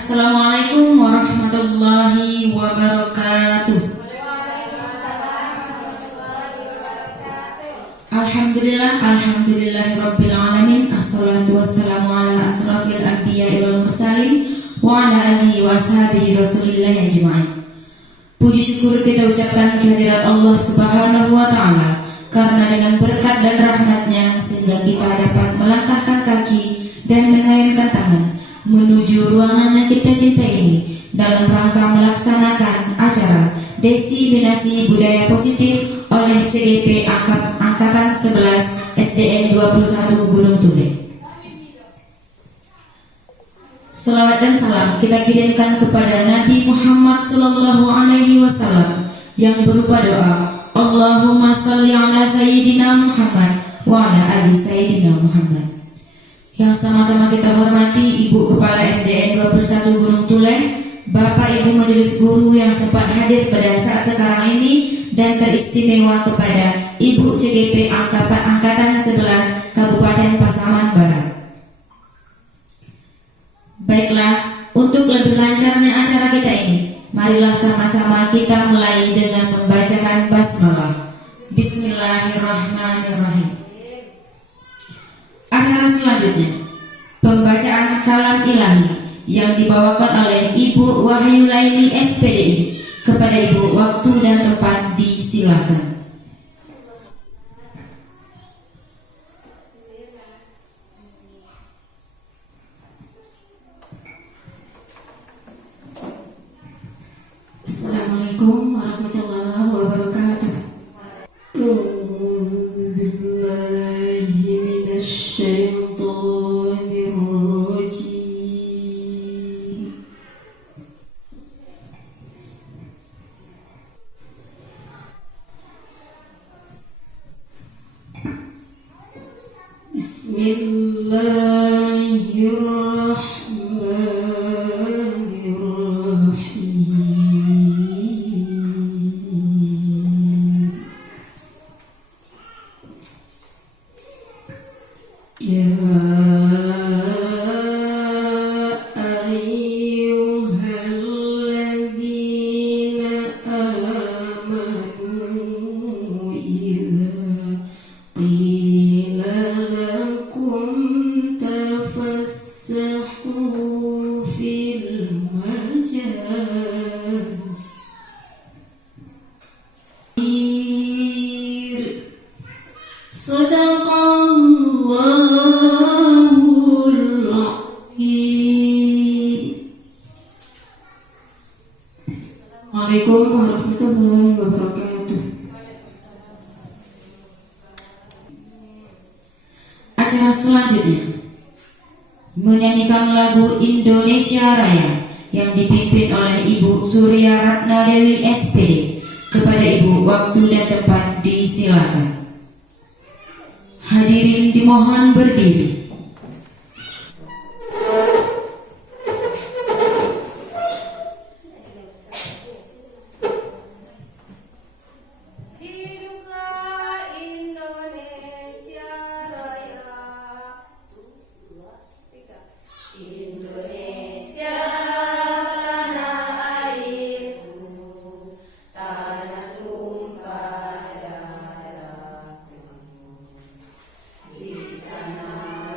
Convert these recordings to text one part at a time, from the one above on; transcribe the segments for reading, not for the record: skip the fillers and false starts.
Assalamualaikum warahmatullahi wabarakatuh. Alhamdulillahirabbil alamin. Assalatu wassalamu ala asrafil anbiya'i wal mursalin wa ala alihi wa ashabihi rasulillah ajma'in. Puji syukur kita ucapkan kehadirat Allah Subhanahu wa taala karena dengan berkat dan rahmatnya sehingga kita dapat melangkahkan kaki dan mengayunkan tangan menuju ruangan yang kita cintai ini dalam rangka melaksanakan acara Diseminasi Budaya Positif oleh CGP Angkatan 11 SDN 21 Gunung Tule. Salawat dan salam kita kirimkan kepada Nabi Muhammad SAW yang berupa doa Allahumma salli ala Sayyidina Muhammad wa ala ali Sayyidina Muhammad. Yang sama-sama kita hormati Ibu Kepala SDN 21 Gunung Tule, Bapak Ibu Majelis Guru yang sempat hadir pada saat sekarang ini, dan teristimewa kepada Ibu CGP Angkatan 11 Kabupaten Pasaman Barat. Baiklah, untuk lebih lancarnya acara kita ini, marilah sama-sama kita mulai dengan membacakan basmalah. Bismillahirrahmanirrahim. Acara selanjutnya, pembacaan kalam ilahi yang dibawakan oleh Ibu Wahyu Laili SPDI. Kepada Ibu, waktu dan tempat disilakan. Assalamualaikum warahmatullahi wabarakatuh. Assalamualaikum warahmatullahi wabarakatuh. Acara selanjutnya, menyanyikan lagu Indonesia Raya yang dipimpin oleh Ibu Surya Ratna Dewi SPD. Kepada Ibu, waktu dan tempat disilakan. Hadirin dimohon berdiri. Di sana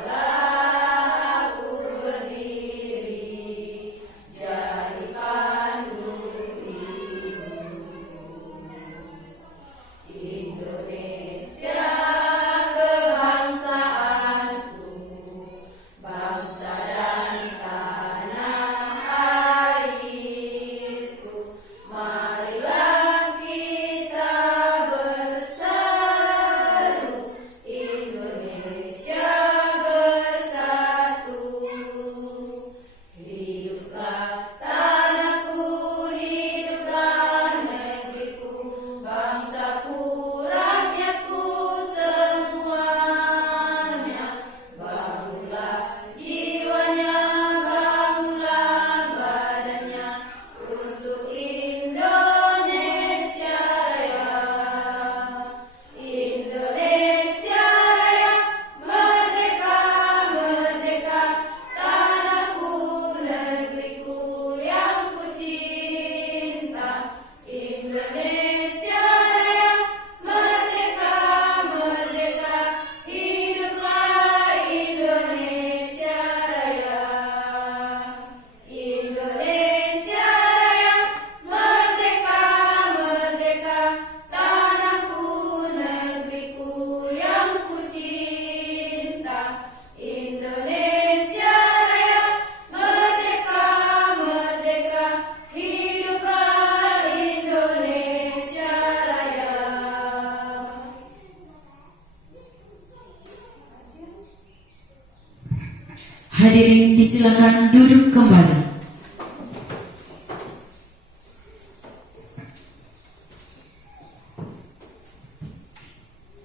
Hadirin disilakan duduk kembali.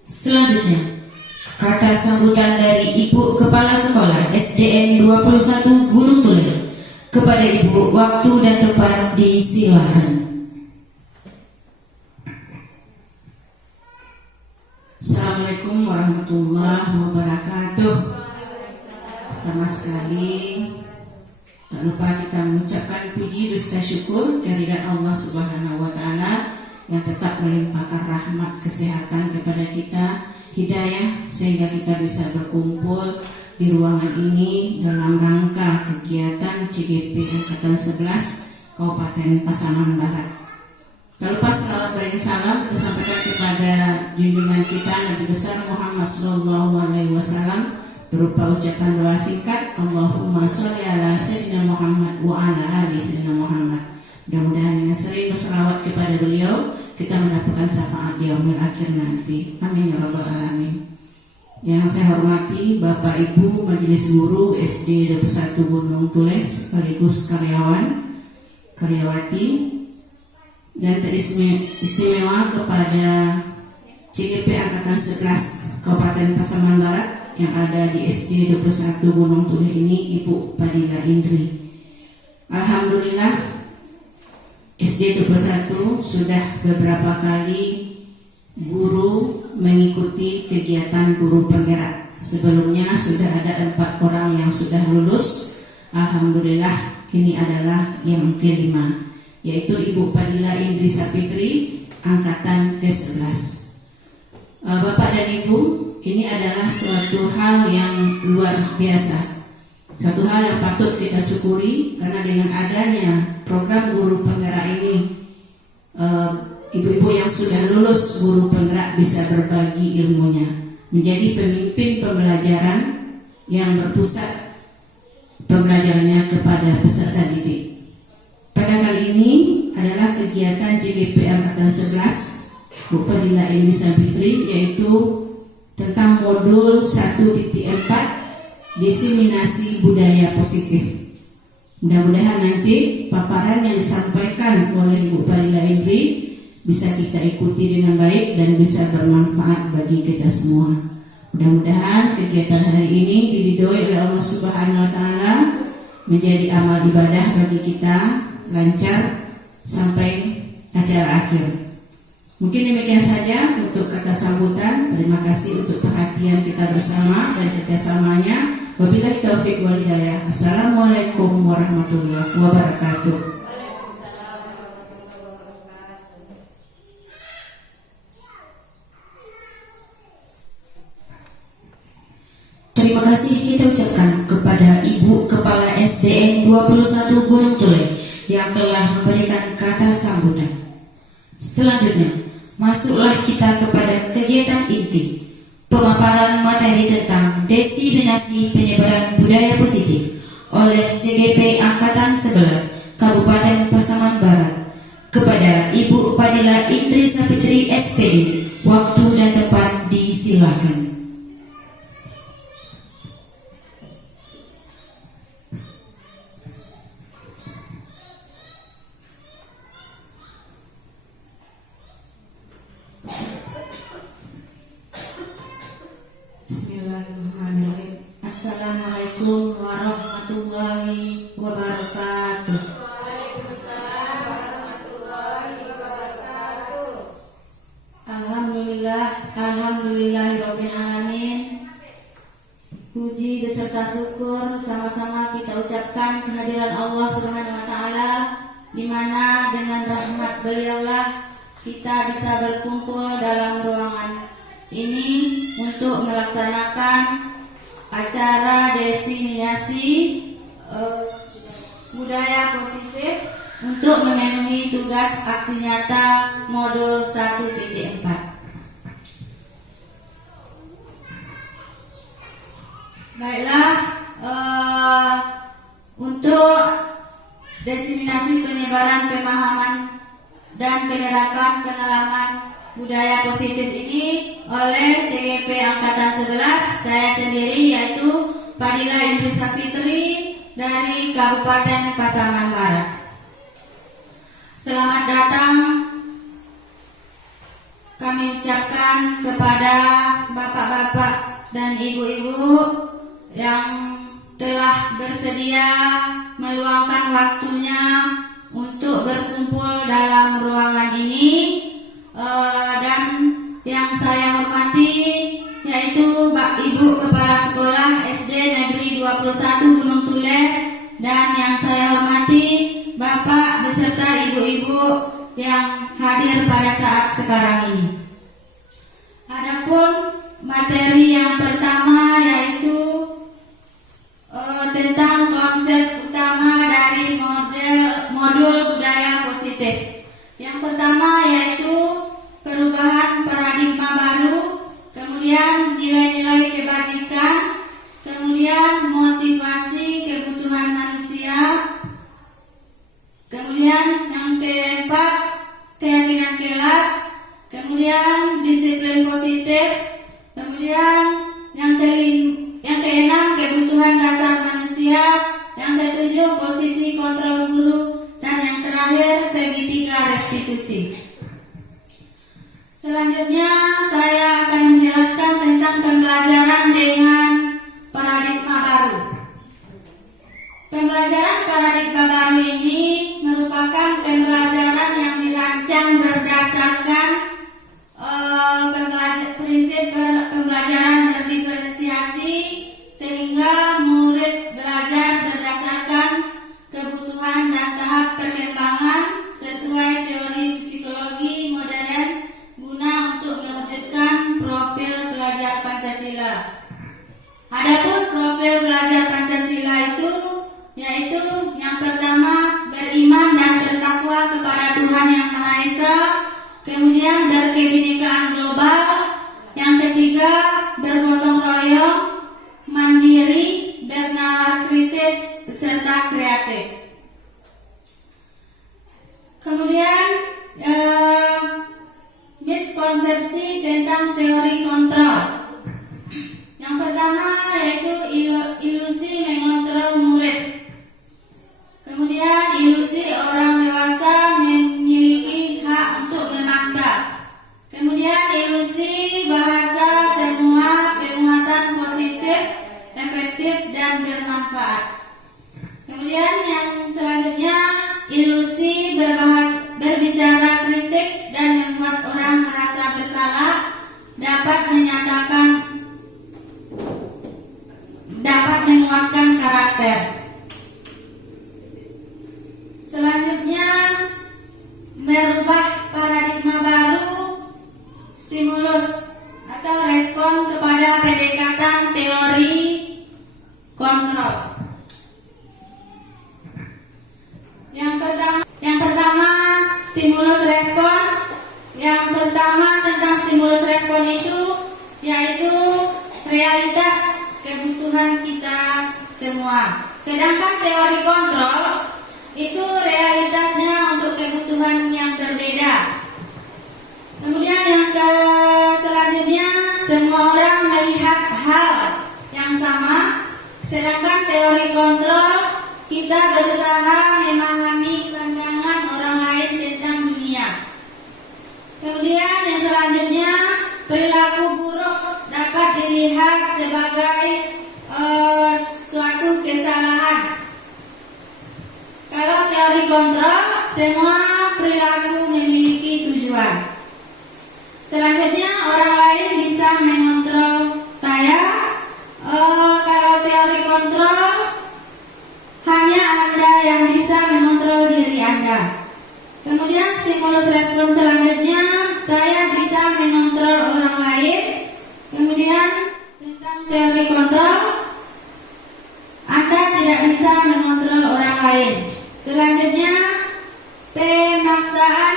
Selanjutnya, kata sambutan dari Ibu Kepala Sekolah SDN 21 Gunung Tule. Kepada Ibu, waktu dan tempat disilakan. Assalamualaikum warahmatullahi wabarakatuh. Pertama sekali, tak lupa kita mengucapkan puji dusta syukur kehadirat Allah Subhanahu wa Ta'ala yang tetap melimpahkan rahmat kesehatan kepada kita, hidayah, sehingga kita bisa berkumpul di ruangan ini dalam rangka kegiatan CGP Angkatan 11 Kabupaten Pasaman Barat. Tak lupa salawat dan salam kita sampaikan kepada junjungan kita Nabi besar Muhammad SAW berupa ucapan doa singkat, Allahumma sholli ala sayyidina Muhammad wa ala ali sayyidina Muhammad. Mudah-mudahan dengan sering berselawat kepada beliau kita mendapatkan syafaat di yaumil akhir nanti. Amin ya rabbal alamin. Yang saya hormati Bapak Ibu Majelis Guru SD 21 Gunung Tule sekaligus karyawati, dan teristimewa kepada CGP Angkatan 11 Kabupaten Pasaman Barat yang ada di SD 21 Gunung Tule ini, Ibu Padilla Indri. Alhamdulillah, SD 21 sudah beberapa kali guru mengikuti kegiatan guru penggerak. Sebelumnya sudah ada 4 orang yang sudah lulus. Alhamdulillah, ini adalah yang kelima, yaitu Ibu Padilla Indri Sapitri, angkatan ke-11. Bapak dan Ibu, ini adalah suatu hal yang luar biasa, satu hal yang patut kita syukuri, karena dengan adanya program guru penggerak ini, ibu-ibu yang sudah lulus guru penggerak bisa berbagi ilmunya, menjadi pemimpin pembelajaran yang berpusat pembelajarannya kepada peserta didik. Pada kali ini adalah kegiatan CGP Angkatan 11 Bu Padilla Indri Sapitri, yaitu tentang modul 1.4 diseminasi budaya positif. Mudah-mudahan nanti paparan yang disampaikan oleh Bu Padilla Indri bisa kita ikuti dengan baik dan bisa bermanfaat bagi kita semua. Mudah-mudahan kegiatan hari ini diridhoi oleh Allah Subhanahu wa Ta'ala, menjadi amal ibadah bagi kita, lancar sampai acara akhir. Mungkin demikian saja untuk kata sambutan. Terima kasih untuk perhatian kita bersama dan kerjasamanya. Wabillahi taufiq wal hidayah. Assalamualaikum warahmatullahi wabarakatuh. Terima kasih kita ucapkan kepada Ibu Kepala SDN 21 Gunung Tule yang telah memberikan kata sambutan. Selanjutnya, masuklah kita kepada kegiatan inti, pemaparan materi tentang diseminasi penyebaran budaya positif oleh CGP Angkatan 11 Kabupaten Pasaman Barat. Kepada Ibu Padilla Indri Sapitri SPD, waktu dan tempat disilakan. Bismillahirrahmanirrahim. Assalamualaikum warahmatullahi wabarakatuh. Waalaikumsalam warahmatullahi wabarakatuh. Alhamdulillahirabbil alamin. Puji beserta syukur sama-sama kita ucapkan kehadiran Allah Subhanahu wa Ta'ala, di mana dengan rahmat beliaulah kita bisa berkumpul dalam ruangan ini untuk melaksanakan acara diseminasi budaya positif untuk memenuhi tugas aksi nyata modul 1.4. Baiklah, untuk diseminasi penyebaran pemahaman dan penerapan pengalaman budaya positif ini oleh CGP Angkatan 11, saya sendiri yaitu Fadila Indrisa Fitri dari Kabupaten Pasaman Barat. Selamat datang kami ucapkan kepada bapak-bapak dan ibu-ibu yang telah bersedia meluangkan waktunya untuk berkumpul dalam ruangan ini, dan yang saya hormati yaitu Ibu Kepala Sekolah SD Negeri 21 Gunung Tulen, dan yang saya hormati Bapak beserta ibu-ibu yang hadir pada saat sekarang ini. Adapun materi yang pertama yaitu tentang konsep utama dari modul budaya positif. Yang pertama yaitu perubahan paradigma baru, kemudian nilai-nilai kebajikan, kemudian motivasi kebutuhan manusia, kemudian yang keempat keyakinan kelas, kemudian disiplin positif, kemudian yang keenam kebutuhan dasar manusia, yang ketujuh posisi kontrol guru, dan yang terakhir segitiga restitusi. Selanjutnya saya akan menjelaskan tentang pembelajaran dengan paradigma baru. Pembelajaran paradigma baru ini merupakan pembelajaran yang dirancang berdasarkan prinsip pembelajaran berdiferensiasi, sehingga murid belajar berdasarkan kebutuhan dan tahap perkembangan sesuai teori psikologi modern guna untuk mewujudkan profil belajar Pancasila. Adapun profil belajar Pancasila itu yaitu yang pertama beriman dan bertakwa kepada Tuhan Yang Maha Esa, kemudian berkebinekaan global, yang ketiga bergotong royong, mandiri, bernalar kritis, beserta kreatif. Kemudian miskonsepsi tentang teori kontrol. Yang pertama yaitu ilusi mengontrol murid. Kemudian ilusi orang dewasa memiliki hak untuk memaksa. Kemudian ilusi bahasa semua penguatan positif, efektif, dan bermanfaat. Kemudian yang selanjutnya ilusi berbicara kritik dan membuat orang merasa bersalah, dapat menguatkan karakter. Selanjutnya merubah paradigma baru, stimulus atau respon kepada pendekatan teori kontrol. Yang pertama stimulus respon. Yang pertama tentang stimulus respon itu yaitu realitas kebutuhan kita semua. Sedangkan teori kontrol itu realitasnya untuk kebutuhan yang berbeda. Kemudian yang selanjutnya semua orang melihat hal yang sama, sedangkan teori kontrol kita berusaha memahami pandangan orang lain tentang dunia. Kemudian yang selanjutnya perilaku buruk dapat dilihat sebagai suatu kesalahan. Kalau teori kontrol, semua perilaku memiliki tujuan. Selanjutnya orang lain bisa mengontrol saya. Kalau teori kontrol, hanya Anda yang bisa mengontrol diri Anda. Kemudian stimulus respon selanjutnya, saya bisa mengontrol orang lain. Kemudian tentang teori kontrol, Anda tidak bisa mengontrol orang lain. Selanjutnya pemaksaan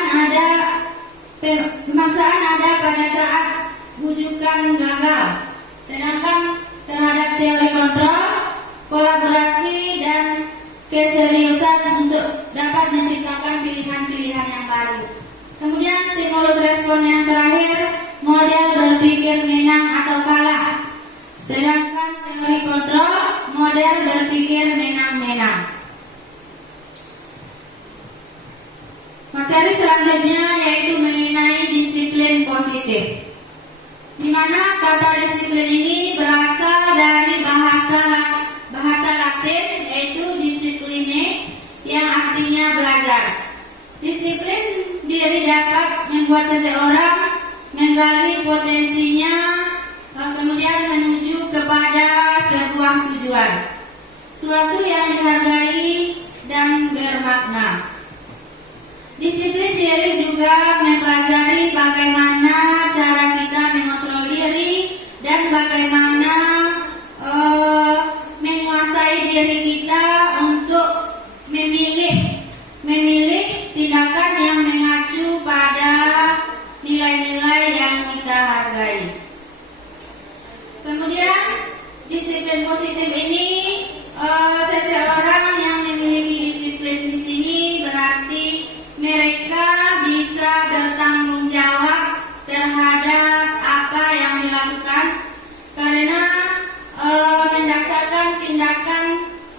ada pada saat bujukan gagal. Sedangkan terhadap teori kontrol, kolaborasi dan keseriusan untuk dapat menciptakan pilihan-pilihan yang baru. Kemudian stimulus respon yang terakhir, model berpikir menang atau kalah. Sedangkan teori kontrol model berpikir menang-menang. Materi selanjutnya yaitu mengenai disiplin positif, di mana kata disiplin ini berasal dari bahasa Latin yaitu discipline, yang artinya belajar. Disiplin diri dapat membuat seseorang menggali potensinya, kemudian menuju kepada sebuah tujuan, suatu yang dihargai dan bermakna. Disiplin diri juga mempelajari bagaimana cara kita mengontrol diri dan bagaimana menguasai diri kita untuk memilih tindakan yang mengacu pada nilai-nilai yang kita hargai. Kemudian disiplin positif ini, seseorang yang memiliki disiplin di sini berarti mereka bisa bertanggung jawab terhadap apa yang dilakukan karena mendasarkan tindakan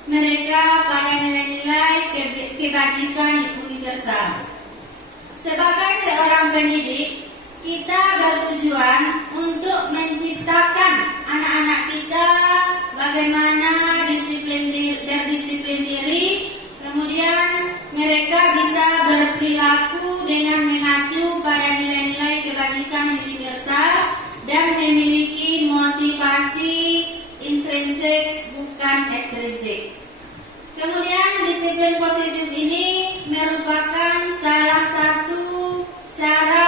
mereka pada nilai-nilai kebajikan universal. Sebagai seorang pendidik, kita bertujuan untuk menciptakan anak-anak kita bagaimana berdisiplin diri, kemudian mereka bisa berperilaku dengan mengacu pada nilai-nilai kebajikan universal dan memiliki motivasi intrinsik bukan ekstrinsik. Kemudian disiplin positif ini merupakan salah satu cara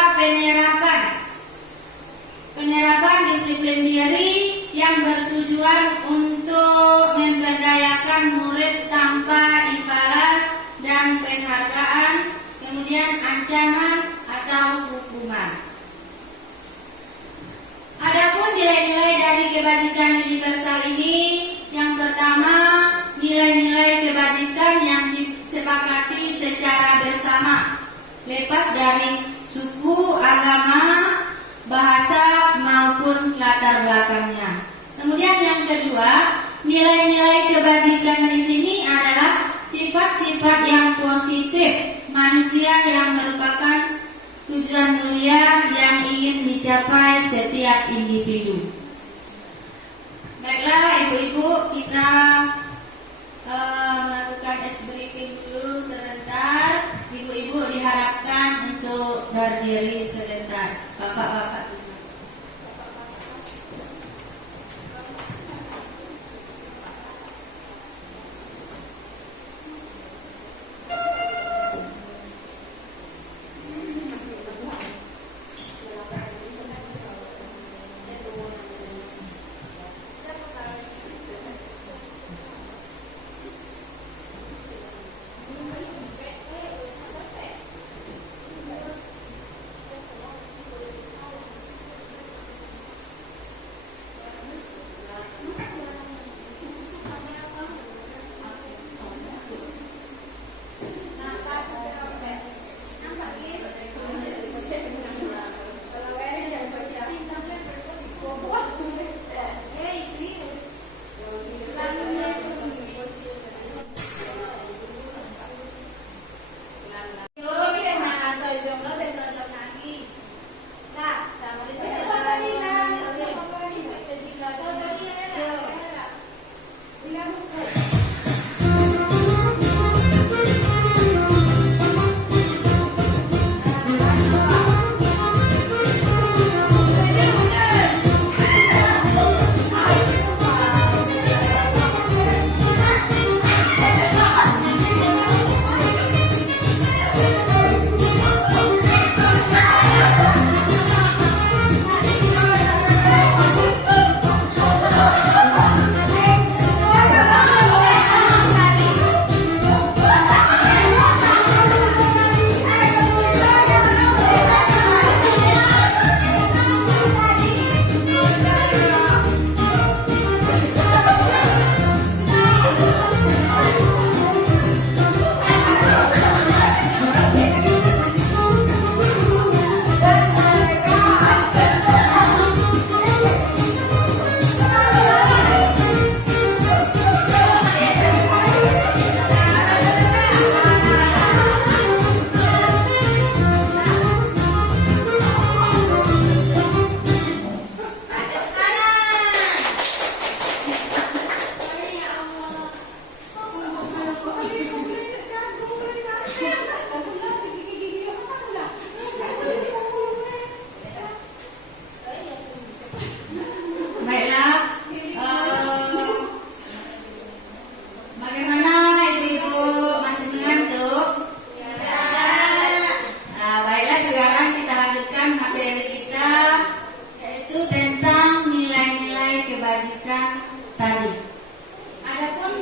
penerapan disiplin diri yang bertujuan untuk memberdayakan murid tanpa imbalan dan penghargaan, kemudian ancaman atau hukuman. Adapun nilai-nilai dari kebajikan universal ini, yang pertama, nilai-nilai kebajikan yang disepakati secara bersama, lepas dari suku, agama, bahasa maupun latar belakangnya. Kemudian yang kedua, nilai-nilai kebajikan di sini adalah sifat-sifat yang positif manusia yang merupakan tujuan mulia yang ingin dicapai setiap individu. Baiklah ibu-ibu, kita melakukan briefing dulu sebentar. Ibu-ibu diharapkan untuk berdiri sebentar. Bapak-bapak juga.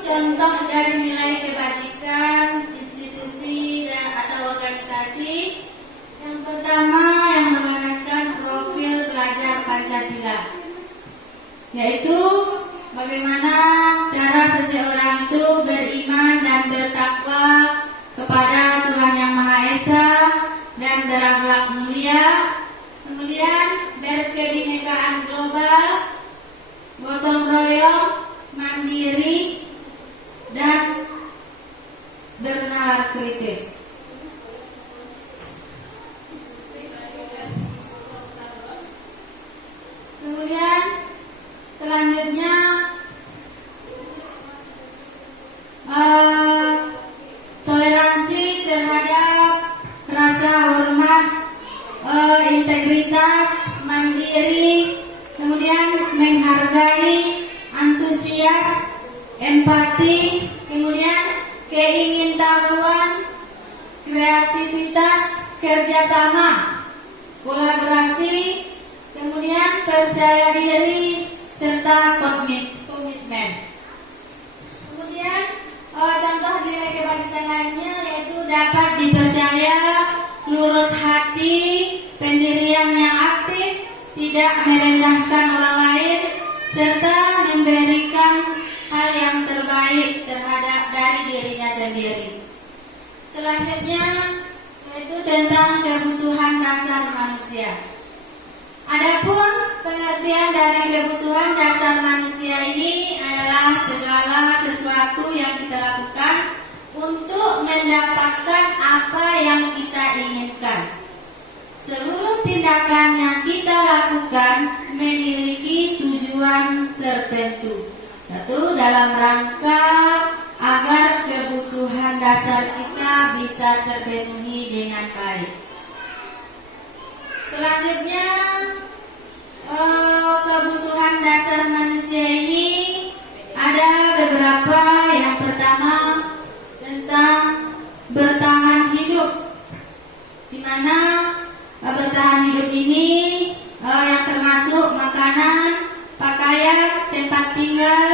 contoh dari nilai kebajikan institusi atau organisasi. Yang pertama yang melandaskan profil pelajar Pancasila, yaitu bagaimana cara seseorang itu beriman dan bertakwa kepada Tuhan Yang Maha Esa dan berakhlak mulia. Kemudian berkebinekaan global, gotong royong, mandiri, dan bernalar kritis. Kemudian selanjutnya toleransi terhadap rasa hormat, integritas, mandiri, kemudian menghargai, antusias, empati, kemudian keingintahuan, kreativitas, kerjasama, kolaborasi, kemudian percaya diri, serta komitmen. Kemudian contoh nilai kebajikan lainnya yaitu dapat dipercaya, lurus hati, pendirian yang aktif, tidak merendahkan orang lain, serta memberikan hal yang terbaik dari dirinya sendiri. Selanjutnya yaitu tentang kebutuhan dasar manusia. Adapun pengertian dari kebutuhan dasar manusia ini adalah segala sesuatu yang kita lakukan untuk mendapatkan apa yang kita inginkan. Seluruh tindakan yang kita lakukan memiliki tujuan tertentu, yaitu dalam rangka agar kebutuhan dasar kita bisa terpenuhi dengan baik. Selanjutnya, kebutuhan dasar manusia ini ada beberapa. Yang pertama tentang bertahan hidup, di mana bertahan hidup ini yang termasuk makanan, pakaian, tempat tinggal,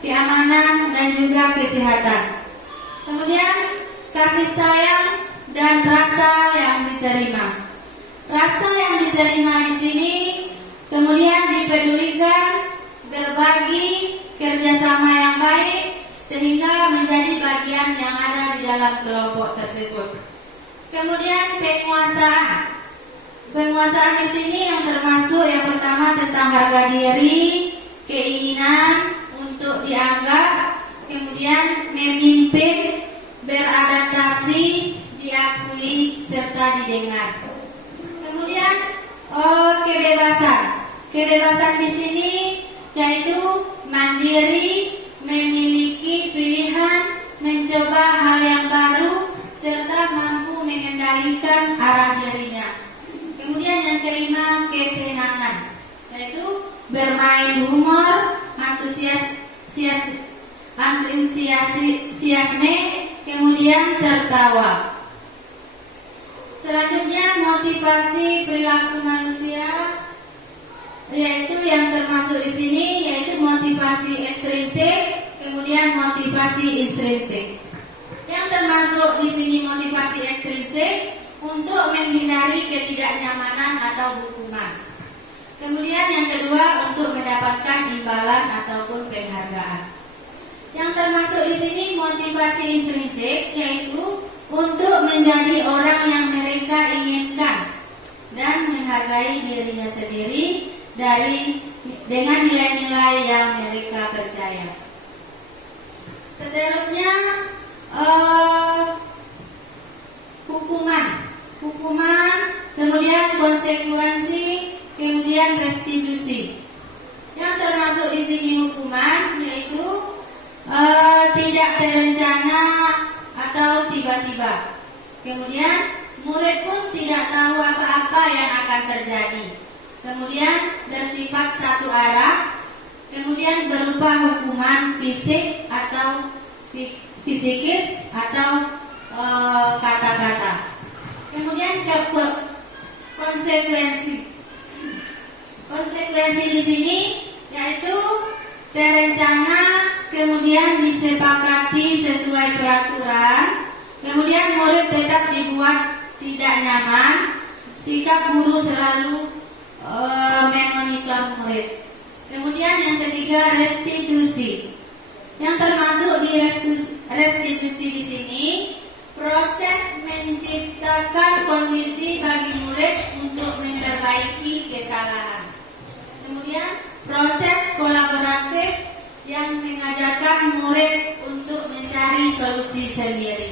keamanan, dan juga kesehatan. Kemudian kasih sayang dan rasa yang diterima. Rasa yang diterima di sini kemudian dipedulikan, berbagi, kerjasama yang baik, sehingga menjadi bagian yang ada di dalam kelompok tersebut. Kemudian penguasaan. Penguasaan di sini yang termasuk yang pertama tentang harga diri, keinginan untuk dianggap, kemudian memimpin, beradaptasi, diakui, serta didengar. Kemudian kebebasan. Kebebasan di sini yaitu mandiri, memiliki pilihan, mencoba hal yang baru, serta mampu mengendalikan arah dirinya. Kemudian yang kelima, kesenangan, yaitu bermain humor, antusiasme, kemudian tertawa. Selanjutnya motivasi perilaku manusia, yaitu yang termasuk di sini yaitu motivasi ekstrinsik, kemudian motivasi intrinsik. Yang termasuk di sini motivasi ekstrinsik untuk menghindari ketidaknyamanan atau hukuman. Kemudian yang kedua untuk mendapatkan imbalan ataupun penghargaan. Yang termasuk di sini motivasi intrinsik yaitu untuk menjadi orang yang mereka inginkan dan menghargai dirinya sendiri dengan nilai-nilai yang mereka percaya. Seterusnya hukuman, kemudian konsekuensi, kemudian restitusi. Yang termasuk di sini hukuman yaitu tidak terencana atau tiba-tiba. Kemudian murid pun tidak tahu apa-apa yang akan terjadi. Kemudian bersifat satu arah. Kemudian berupa hukuman fisik atau fisikis atau kata-kata. Kemudian konsekuensi di sini yaitu terencana, kemudian disepakati sesuai peraturan, kemudian murid tetap dibuat tidak nyaman, sikap guru selalu memonitor murid. Kemudian yang ketiga, restitusi. Yang termasuk di restitusi di sini, proses menciptakan kondisi bagi murid untuk memperbaiki kesalahan. Kemudian proses kolaboratif yang mengajarkan murid untuk mencari solusi sendiri.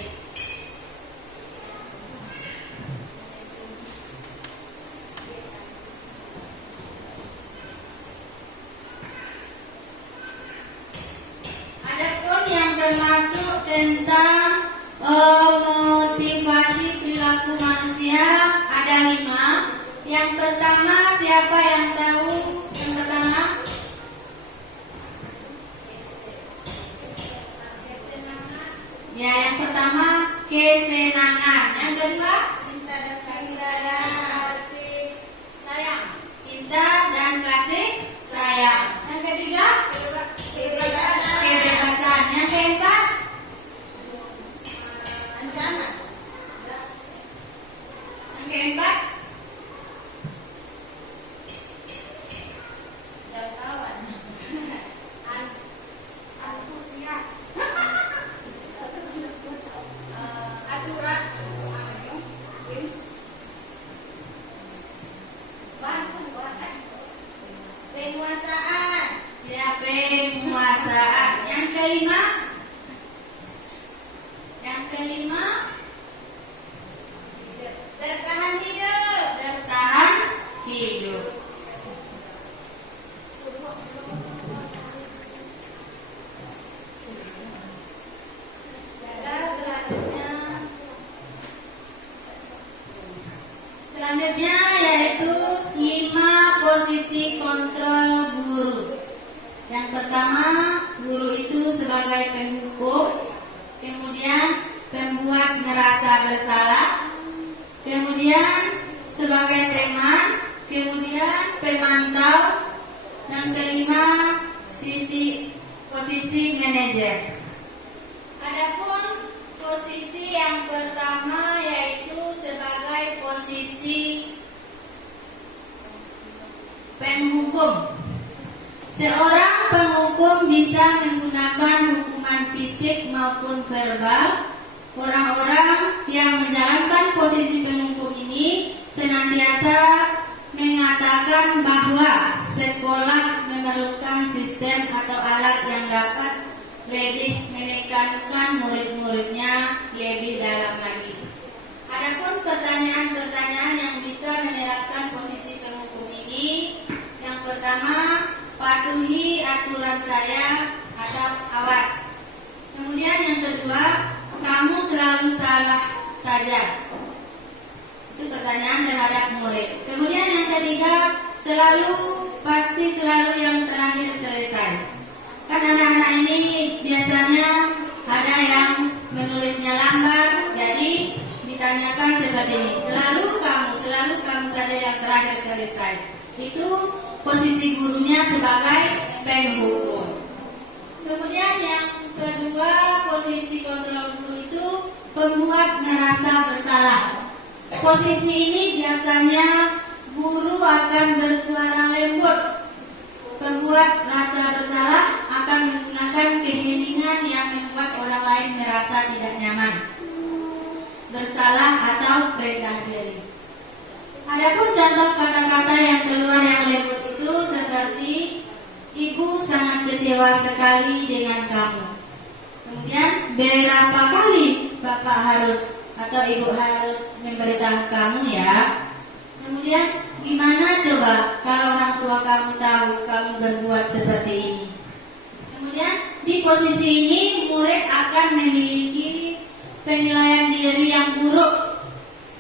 Adapun yang termasuk tentang motivasi perilaku manusia ada 5. Yang pertama, siapa yang tahu? Yang pertama, ya, yang pertama kesenangan. Yang kedua, Cinta dan kasih sayang. cinta dan kasih sayang. Yang ketiga, kebebasan. Yang keempat, Ancaman. yang keempat, Jangkauan. Antusias. Aturan. Penguasaan. ya, penguasaan. Yang kelima, Bertahan hidup. bertahan hidup. Selanjutnya yaitu 5 posisi kontrol guru. Yang pertama, guru itu sebagai penghukum, kemudian pembuat merasa bersalah, kemudian sebagai teman, kemudian pemantau, dan kelima posisi manajer. Adapun posisi yang pertama yaitu sebagai posisi penghukum. Seorang penghukum bisa menggunakan hukuman fisik maupun verbal. Orang-orang yang menjalankan posisi penghukum ini senantiasa mengatakan bahwa sekolah memerlukan sistem atau alat yang dapat lebih menekankan murid-muridnya lebih dalam lagi. Adapun pertanyaan-pertanyaan yang bisa menerapkan posisi penghukum ini, yang pertama, patuhi aturan saya atau awas. Kemudian yang kedua, kamu selalu salah saja. Itu pertanyaan terhadap murid. Kemudian yang ketiga, pasti selalu yang terakhir selesai. Kan anak-anak ini biasanya ada yang menulisnya lambat, jadi ditanyakan seperti ini. Selalu kamu saja yang terakhir selesai. Itu posisi gurunya sebagai penghukum. Kemudian yang kedua, posisi kontrol guru itu pembuat merasa bersalah. Posisi ini biasanya guru akan bersuara lembut. Pembuat rasa bersalah akan menggunakan keheningan yang membuat orang lain merasa tidak nyaman, bersalah atau rendah diri. Adapun contoh kata-kata yang keluar yang lembut itu seperti ibu sangat kecewa sekali dengan kamu. Kemudian berapa kali bapak harus atau ibu harus memberitahu kamu ya. Kemudian gimana coba kalau orang tua kamu tahu kamu berbuat seperti ini. Kemudian di posisi ini murid akan memiliki penilaian diri yang buruk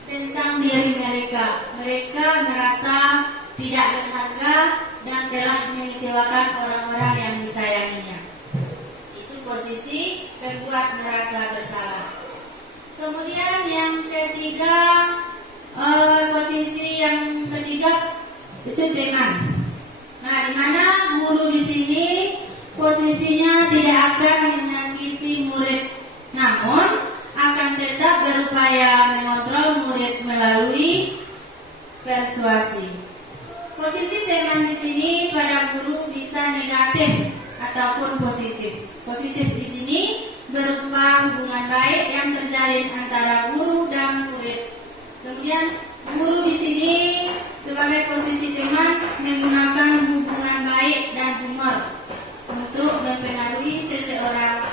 tentang diri mereka. Mereka merasa tidak berharga dan telah mengecewakan orang-orang yang disayanginya. Itu posisi pembuat merasa bersalah. Kemudian yang ketiga, posisi yang ketiga itu teman. Nah, di mana guru di sini Posisinya tidak akan menyakiti murid, namun akan tetap berupaya mengontrol murid melalui persuasi. Posisi teman di sini pada guru bisa negatif ataupun positif. Positif di sini berupa hubungan baik yang terjalin antara guru dan murid. Kemudian guru di sini sebagai posisi teman menggunakan hubungan baik dan humor untuk mempengaruhi seseorang.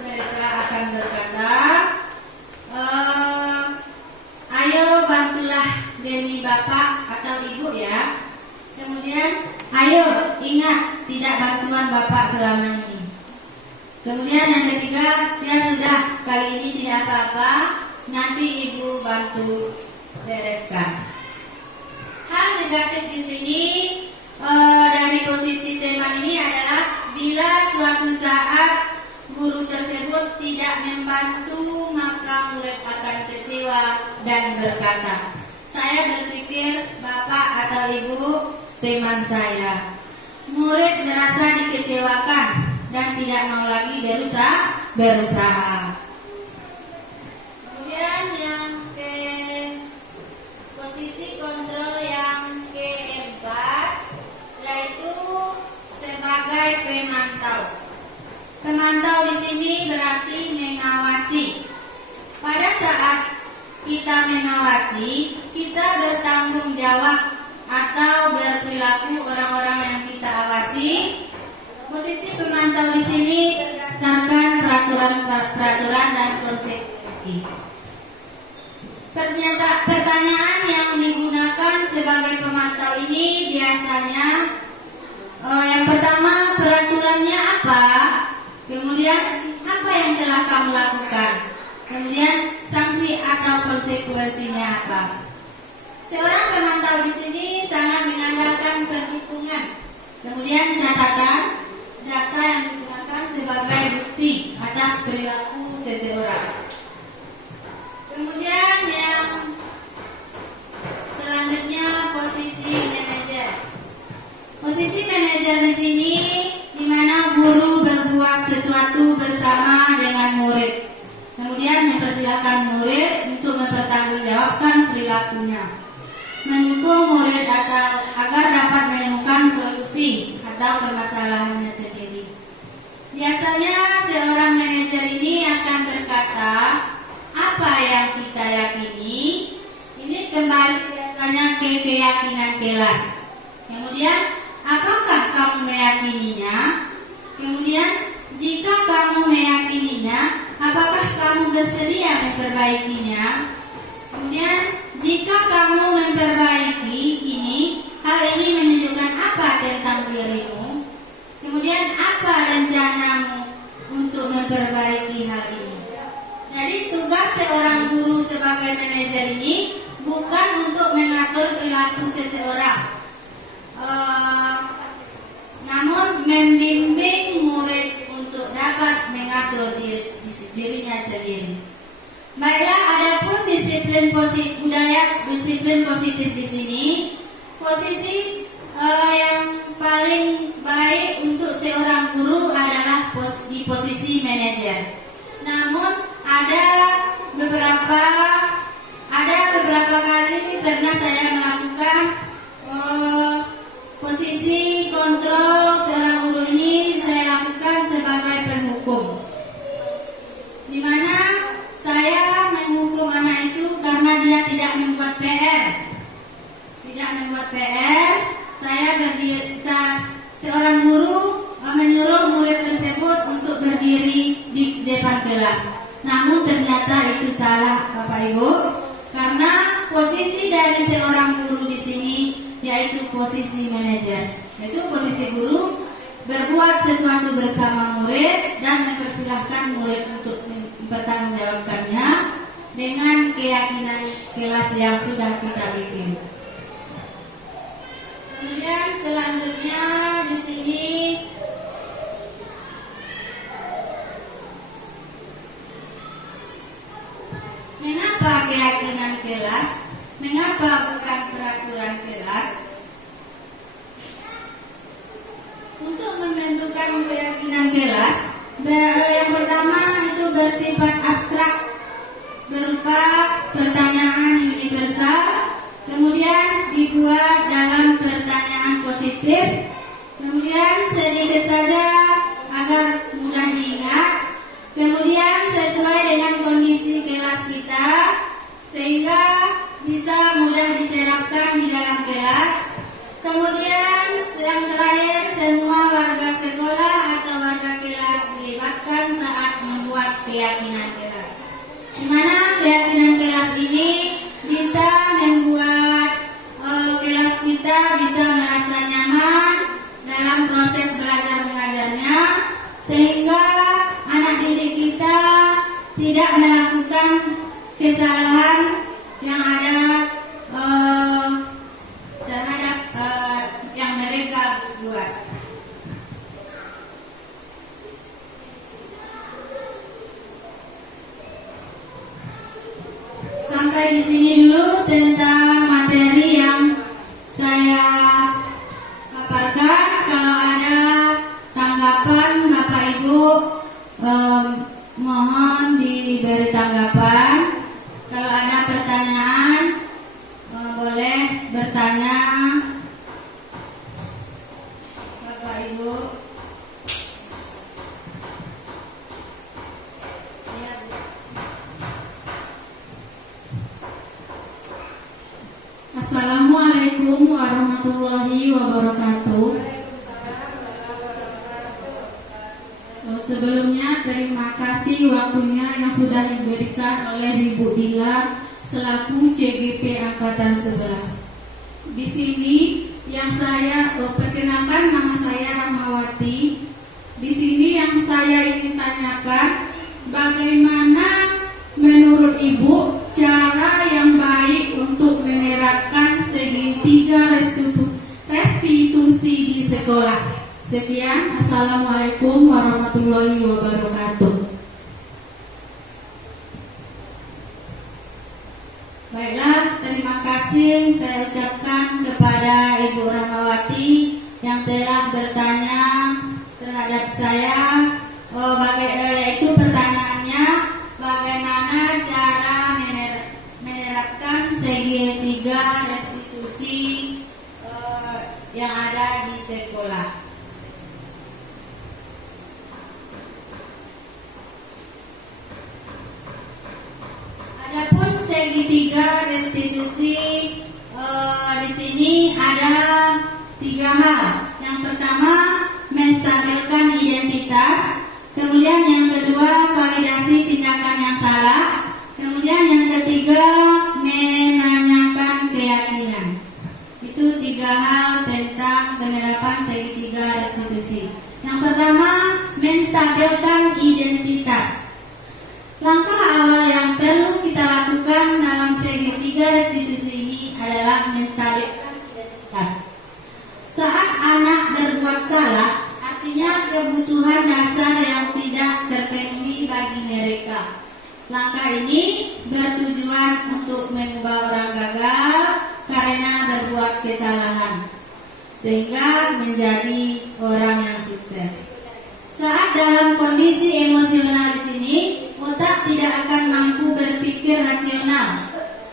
Mereka akan berkata, ayo bantulah demi bapak atau ibu ya. Kemudian, ayo ingat tidak bantuan bapak selama ini. Kemudian yang ketiga, ya sudah kali ini tidak apa-apa, nanti ibu bantu bereskan. Hal negatif di sini dari posisi teman ini adalah bila suatu saat guru tersebut tidak membantu, maka murid akan kecewa dan berkata, saya berpikir bapak atau ibu teman saya. Murid merasa dikecewakan dan tidak mau lagi berusaha. Kemudian yang ke posisi kontrol yang keempat, yaitu sebagai pemantau. Pemantau di sini berarti mengawasi. Pada saat kita mengawasi, kita bertanggung jawab atau berperilaku orang-orang yang kita awasi. Posisi pemantau di sini berdasarkan peraturan dan konsekuensi. Pertanyaan yang digunakan sebagai pemantau ini biasanya yang pertama, peraturannya apa? Kemudian apa yang telah kamu lakukan? Kemudian sanksi atau konsekuensinya apa? Seorang pemantau di sini sangat mengandalkan perhitungan. Kemudian catatan data yang digunakan sebagai bukti atas perilaku seseorang. Kemudian yang selanjutnya posisi manajer. Posisi manajer di sini di mana guru berbuat sesuatu bersama dengan murid. Kemudian mempersilahkan murid untuk mempertanggungjawabkan perilakunya. Mendukung murid agar dapat menemukan solusi atau permasalahannya sendiri. Biasanya seorang manajer ini akan berkata, apa yang kita yakini, ini kembali biasanya ke keyakinan kelas. Kemudian, apakah kamu meyakininya? Kemudian, jika kamu meyakininya, apakah kamu bersedia memperbaikinya? Kemudian, jika kamu memperbaiki ini, hal ini menunjukkan apa tentang dirimu? Kemudian, apa rencanamu untuk memperbaiki hal ini? Jadi, tugas seorang guru sebagai manajer ini bukan untuk mengatur perilaku seseorang, namun membimbing murid untuk dapat mengatur dirinya sendiri. Baiklah, adapun disiplin positif di sini, posisi yang paling baik untuk seorang guru adalah di posisi manajer. Namun ada beberapa kali pernah saya melakukan posisi kontrol seorang guru ini saya lakukan sebagai penghukum, di mana saya menghukum anak itu karena dia tidak membuat PR. Seorang guru menyuruh murid tersebut untuk berdiri di depan kelas. Namun ternyata itu salah, Bapak Ibu, karena posisi dari seorang guru di sini yaitu posisi manajer, yaitu posisi guru berbuat sesuatu bersama murid dan mempersilahkan murid untuk mempertanggungjawabkannya dengan keyakinan kelas yang sudah kita bikin. Kemudian selanjutnya di sini mengapa keyakinan kelas? Mengapa bukan peraturan kelas? Untuk membentuk menentukan keyakinan kelas. Yang pertama itu bersifat abstrak, berupa pertanyaan universal, kemudian dibuat dalam pertanyaan positif, kemudian sedikit saja agar mudah diingat, kemudian sesuai dengan kondisi kelas kita sehingga bisa mudah diterapkan di dalam kelas. Kemudian yang terakhir, semua warga sekolah atau warga kelas dilibatkan saat membuat keyakinan kelas, di mana keyakinan kelas ini bisa membuat kelas kita bisa merasa nyaman dalam proses belajar mengajarnya, sehingga anak didik kita tidak melakukan kesalahan yang ada terhadap yang mereka buat. Sampai di sini dulu tentang materi yang saya paparkan. Kalau ada tanggapan Bapak Ibu, mohon diberi tanggapan. Kalau ada pertanyaan, boleh bertanya Bapak Ibu. Assalamualaikum warahmatullahi wabarakatuh. Sebelumnya terima kasih waktunya yang sudah diberikan oleh Ibu Dila selaku CGP Angkatan 11. Di sini yang saya perkenalkan, nama saya Rahmawati. Di sini yang saya ingin tanyakan, bagaimana menurut Ibu cara yang baik untuk menerapkan segitiga restitusi di sekolah? Sekian, Assalamualaikum warahmatullahi wabarakatuh. Baiklah, terima kasih saya ucapkan kepada Ibu Rahmawati yang telah bertanya terhadap saya. Itu pertanyaannya, bagaimana cara menerapkan segitiga restitusi yang ada di sekolah. Adapun segitiga restitusi di sini ada 3 hal. Yang pertama, menstabilkan identitas. Kemudian yang kedua, validasi tindakan yang salah. Kemudian yang ketiga, menanyakan keyakinan. Itu 3 hal tentang penerapan segitiga restitusi. Yang pertama, menstabilkan identitas. Langkah awal yang perlu kita lakukan dalam segitiga restitusi ini adalah menstabilkan identitas. Saat anak berbuat salah, artinya kebutuhan dasar yang tidak terpenuhi bagi mereka. Langkah ini bertujuan untuk mengubah orang gagal karena berbuat kesalahan, sehingga menjadi orang yang sukses. Saat dalam kondisi emosional di sini, otak tidak akan mampu berpikir rasional.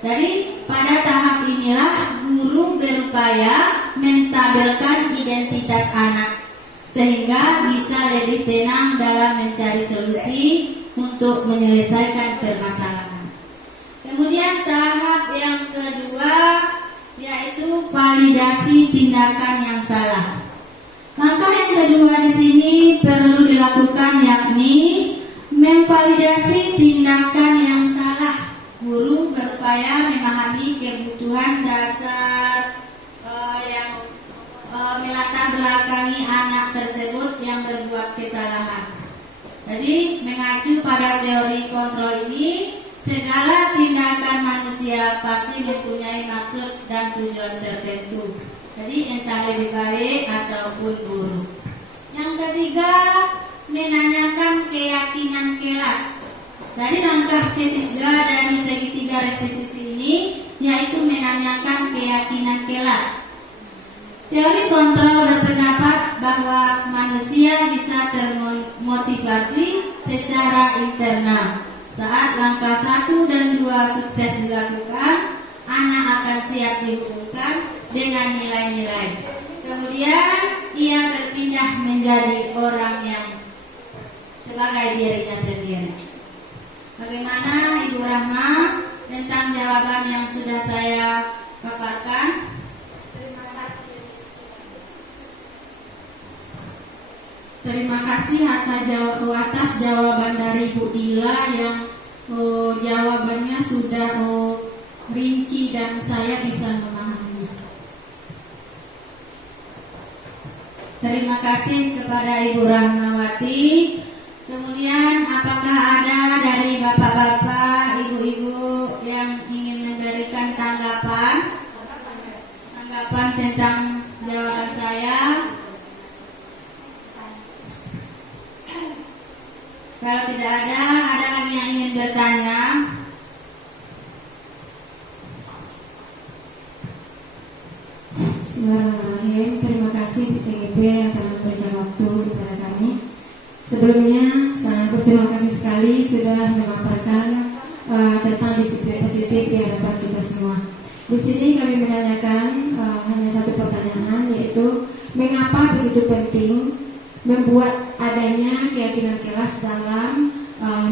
Jadi pada tahap inilah guru berupaya menstabilkan identitas anak sehingga bisa lebih tenang dalam mencari solusi untuk menyelesaikan permasalahan. Kemudian tahap yang kedua yaitu validasi tindakan yang salah. Langkah yang kedua di sini perlu dilakukan yakni memvalidasi tindakan yang salah. Guru berupaya memahami kebutuhan dasar yang melatar belakangi anak tersebut yang berbuat kesalahan. Jadi mengacu pada teori kontrol ini, segala tindakan manusia pasti mempunyai maksud dan tujuan tertentu. Jadi entah lebih baik ataupun buruk. Yang ketiga, menanyakan keyakinan kelas. Dari langkah ketiga dari segitiga restitusi ini yaitu menanyakan keyakinan kelas. Teori kontrol berpendapat bahwa manusia bisa termotivasi secara internal. Saat langkah 1 dan 2 sukses dilakukan, anak akan siap dihubungkan dengan nilai-nilai. Kemudian ia berpindah menjadi orang yang sebagai dirinya sendiri. Bagaimana Ibu Rahma tentang jawaban yang sudah saya paparkan? Terima kasih atas jawaban dari Bu Dila yang jawabannya sudah rinci dan saya bisa memahaminya. Terima kasih kepada Ibu Rahmawati. Kemudian apakah ada dari bapak-bapak, ibu-ibu yang ingin memberikan tanggapan tentang jawaban saya? Kalau tidak ada lagi yang ingin bertanya? Bismillahirrahmanirrahim. Terima kasih Bu CGP yang telah memberikan waktu kepada kami. Sebelumnya sangat berterima kasih sekali sudah memaparkan tentang disiplin positif di hadapan kita semua. Di sini kami menanyakan hanya satu pertanyaan, yaitu mengapa begitu penting membuat adanya keyakinan kelas dalam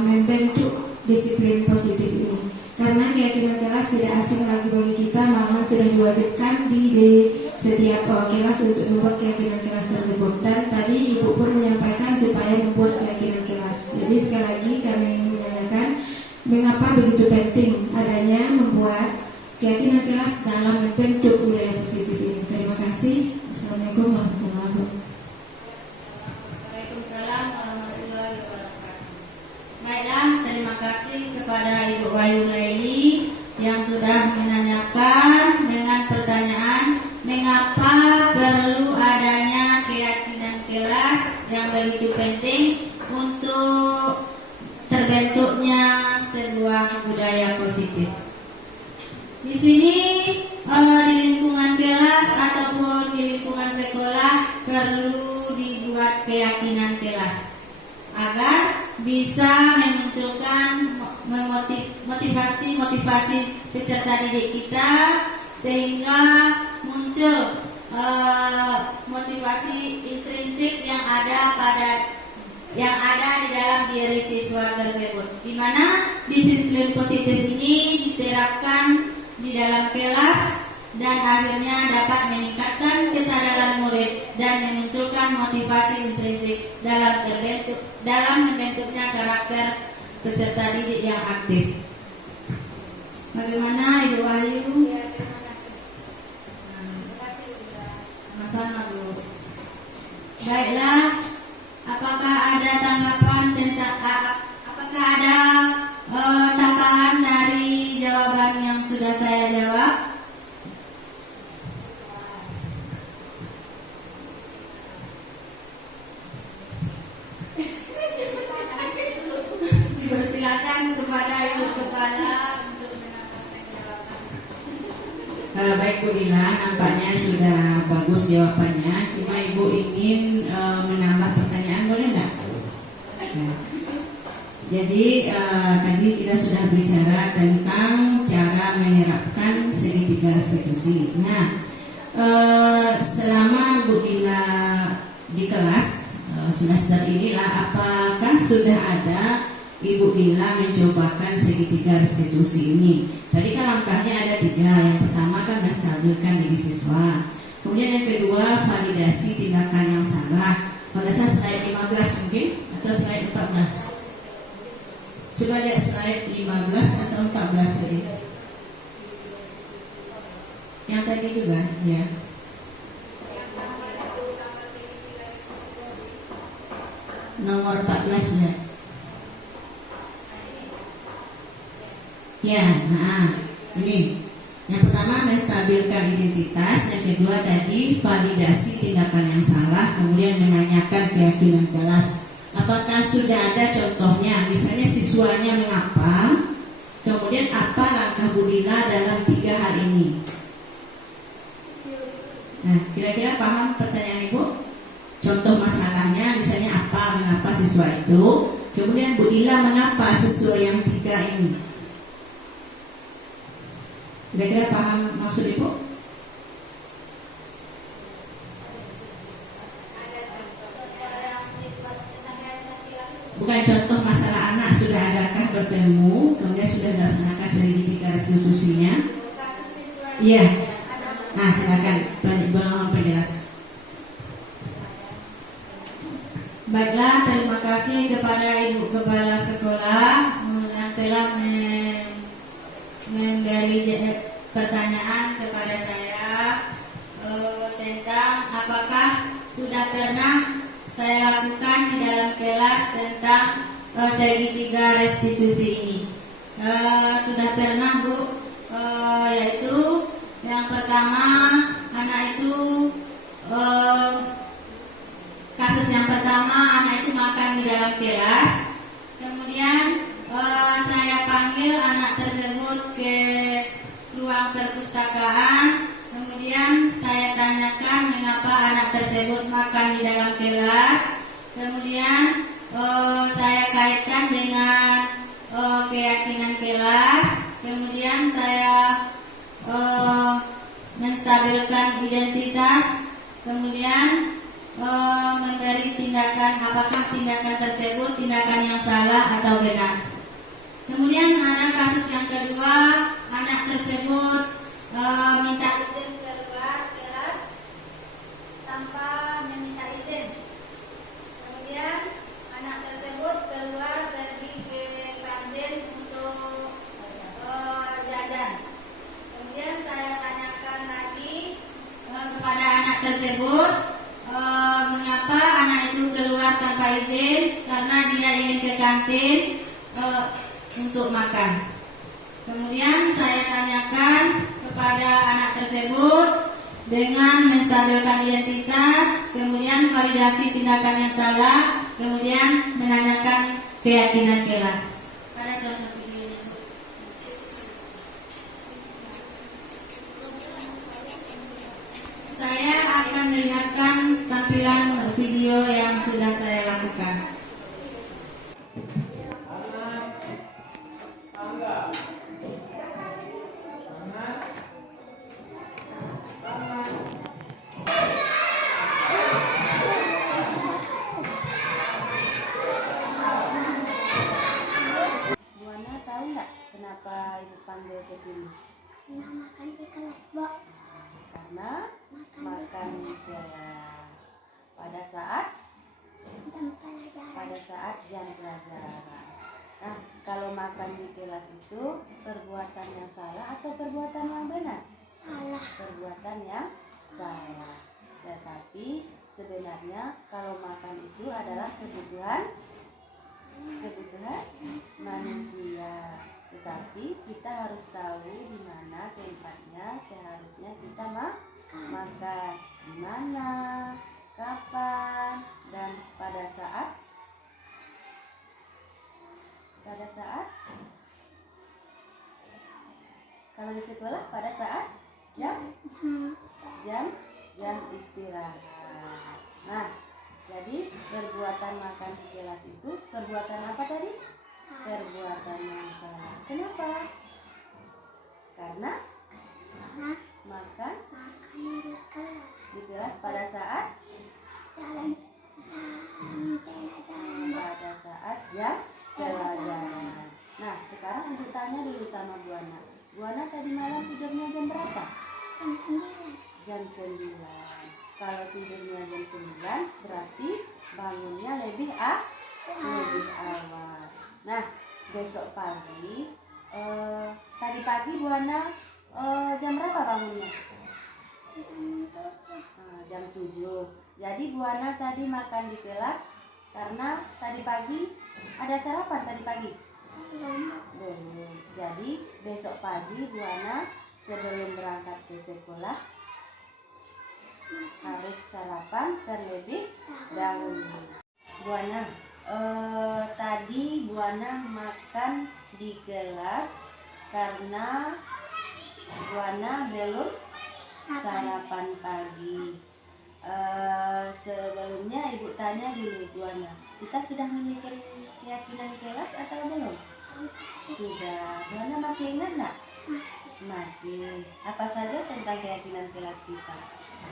membentuk disiplin positif ini. Karena keyakinan kelas tidak asing lagi bagi kita, malah sudah diwajibkan di setiap kelas untuk membuat keyakinan kelas tersebut. Dan tadi Ibu pun menyampaikan supaya membuat keyakinan kelas. Jadi sekali lagi kami menanyakan mengapa begitu penting adanya membuat keyakinan kelas dalam membentuk budaya positif ini. Terima kasih. Assalamualaikum warahmatullahi wabarakatuh. Waalaikumsalam warahmatullahi wabarakatuh. Baiklah, terima kasih kepada Ibu Wayu Laili yang sudah menanyakan dengan pertanyaan mengapa perlu adanya keyakinan kelas yang begitu penting untuk terbentuknya sebuah budaya positif. Di sini di lingkungan kelas ataupun di lingkungan sekolah perlu dibuat keyakinan kelas agar bisa memunculkan motivasi peserta didik kita sehingga muncul motivasi intrinsik yang ada di dalam diri siswa tersebut, di mana disiplin positif ini diterapkan di dalam kelas dan akhirnya dapat meningkatkan kesadaran murid dan memunculkan motivasi intrinsik dalam membentuknya karakter peserta didik yang aktif. Bagaimana Ibu Wahyu? Terima kasih. Sama-sama Bu. Baiklah, apakah ada tanggapan tentang apakah ada tambahan dari jawaban yang sudah saya jawab? Dipersilakan kepada Ibu Kepala untuk menambahkan jawaban. Baik Bu Dila, nampaknya sudah bagus jawabannya. Cuma Ibu ingin menambah pertanyaan, boleh nggak? Jadi tadi kita sudah bicara tentang cara menerapkan segitiga restitusi. Nah, selama Bu Dila di kelas semester inilah, apakah sudah ada Ibu Dila mencobakan segitiga restitusi ini? Tadi kan langkahnya ada 3. Yang pertama kan menstabilkan diri siswa. Kemudian yang kedua, validasi tindakan yang salah. Pada slide 15 mungkin atau slide 14. Coba lihat slide 15 atau 14 tadi. Yang tadi juga, ya. Nomor 14 ya. Ya, nah, ini. Yang pertama menstabilkan identitas, yang kedua tadi validasi tindakan yang salah, kemudian menanyakan keyakinan kelas. Apakah sudah ada contohnya? Misalnya siswanya mengapa, kemudian apa langkah Bu Dila dalam 3 hal ini? Nah, Nah, kira-kira paham pertanyaan Ibu? Contoh masalahnya misalnya apa, mengapa siswa itu. Kemudian Bu Ila, mengapa siswa yang 3 ini? Kira-kira paham maksud Ibu? Bukan contoh masalah anak, sudah adakah bertemu, kemudian sudah dilaksanakan segitiga restitusinya? Iya. Nah, silakan penjelasan. Baiklah, terima kasih kepada Ibu Kepala Sekolah yang telah memberi pertanyaan kepada saya tentang apakah sudah pernah saya lakukan di dalam kelas tentang segitiga restitusi ini. Sudah pernah, Bu, yaitu yang pertama anak itu kasus yang pertama, anak itu makan di dalam kelas. Kemudian saya panggil anak tersebut ke ruang perpustakaan. Kemudian saya tanyakan mengapa anak tersebut makan di dalam kelas. Kemudian saya kaitkan dengan keyakinan kelas. Kemudian saya menstabilkan identitas. Kemudian memberi tindakan, apakah tindakan tersebut tindakan yang salah atau benar. Kemudian ada kasus yang kedua, anak tersebut minta izin keluar kelas tanpa meminta izin. Kemudian anak tersebut keluar pergi ke kantin untuk jajan. Kemudian saya tanyakan lagi kepada anak tersebut, mengapa anak itu keluar tanpa izin? Karena dia ingin ke kantin untuk makan. Kemudian saya tanyakan kepada anak tersebut dengan menstabilkan identitas, kemudian validasi tindakan yang salah, kemudian menanyakan keyakinan kelas. Pada contoh videonya, Bu. Saya akan melihatkan tampilan video yang sudah saya lakukan. Buana tahu nggak kenapa ibu panggil ke sini? Karena makan di kelas, Bu. Karena makan di kelas pada saat jam pelajaran. Nah, kalau makan di kelas itu perbuatan yang salah atau perbuatan yang benar? Salah. Perbuatan yang salah. Tetapi sebenarnya kalau makan itu adalah kebutuhan manusia. Tetapi kita harus tahu di mana tempatnya seharusnya kita makan, di mana, kapan, dan pada saat kalau di sekolah pada saat jam istirahat. Nah, jadi perbuatan makan di kelas itu perbuatan apa tadi? Perbuatan yang salah. Kenapa? Karena makan di kelas pada saat jam pelajaran. Nah, sekarang untuk tanya dulu sama Buana. Buana tadi malam tidurnya jam berapa? Jam 9. Kalau tidurnya jam 9 berarti bangunnya lebih awal. Nah, besok pagi tadi pagi Buana jam berapa bangunnya? Jam 7. Jadi Buana tadi makan di kelas karena tadi pagi ada sarapan tadi pagi? Belum. Jadi besok pagi Buana sebelum berangkat ke sekolah harus sarapan terlebih dahulu. Buana, tadi Buana makan di kelas karena Buana belum Sarapan pagi. Sebelumnya Ibu tanya dulu Buana, kita sudah memiliki keyakinan kelas atau belum? Sudah. Buana masih ingat nggak? Masih. Apa saja tentang keyakinan kelas kita?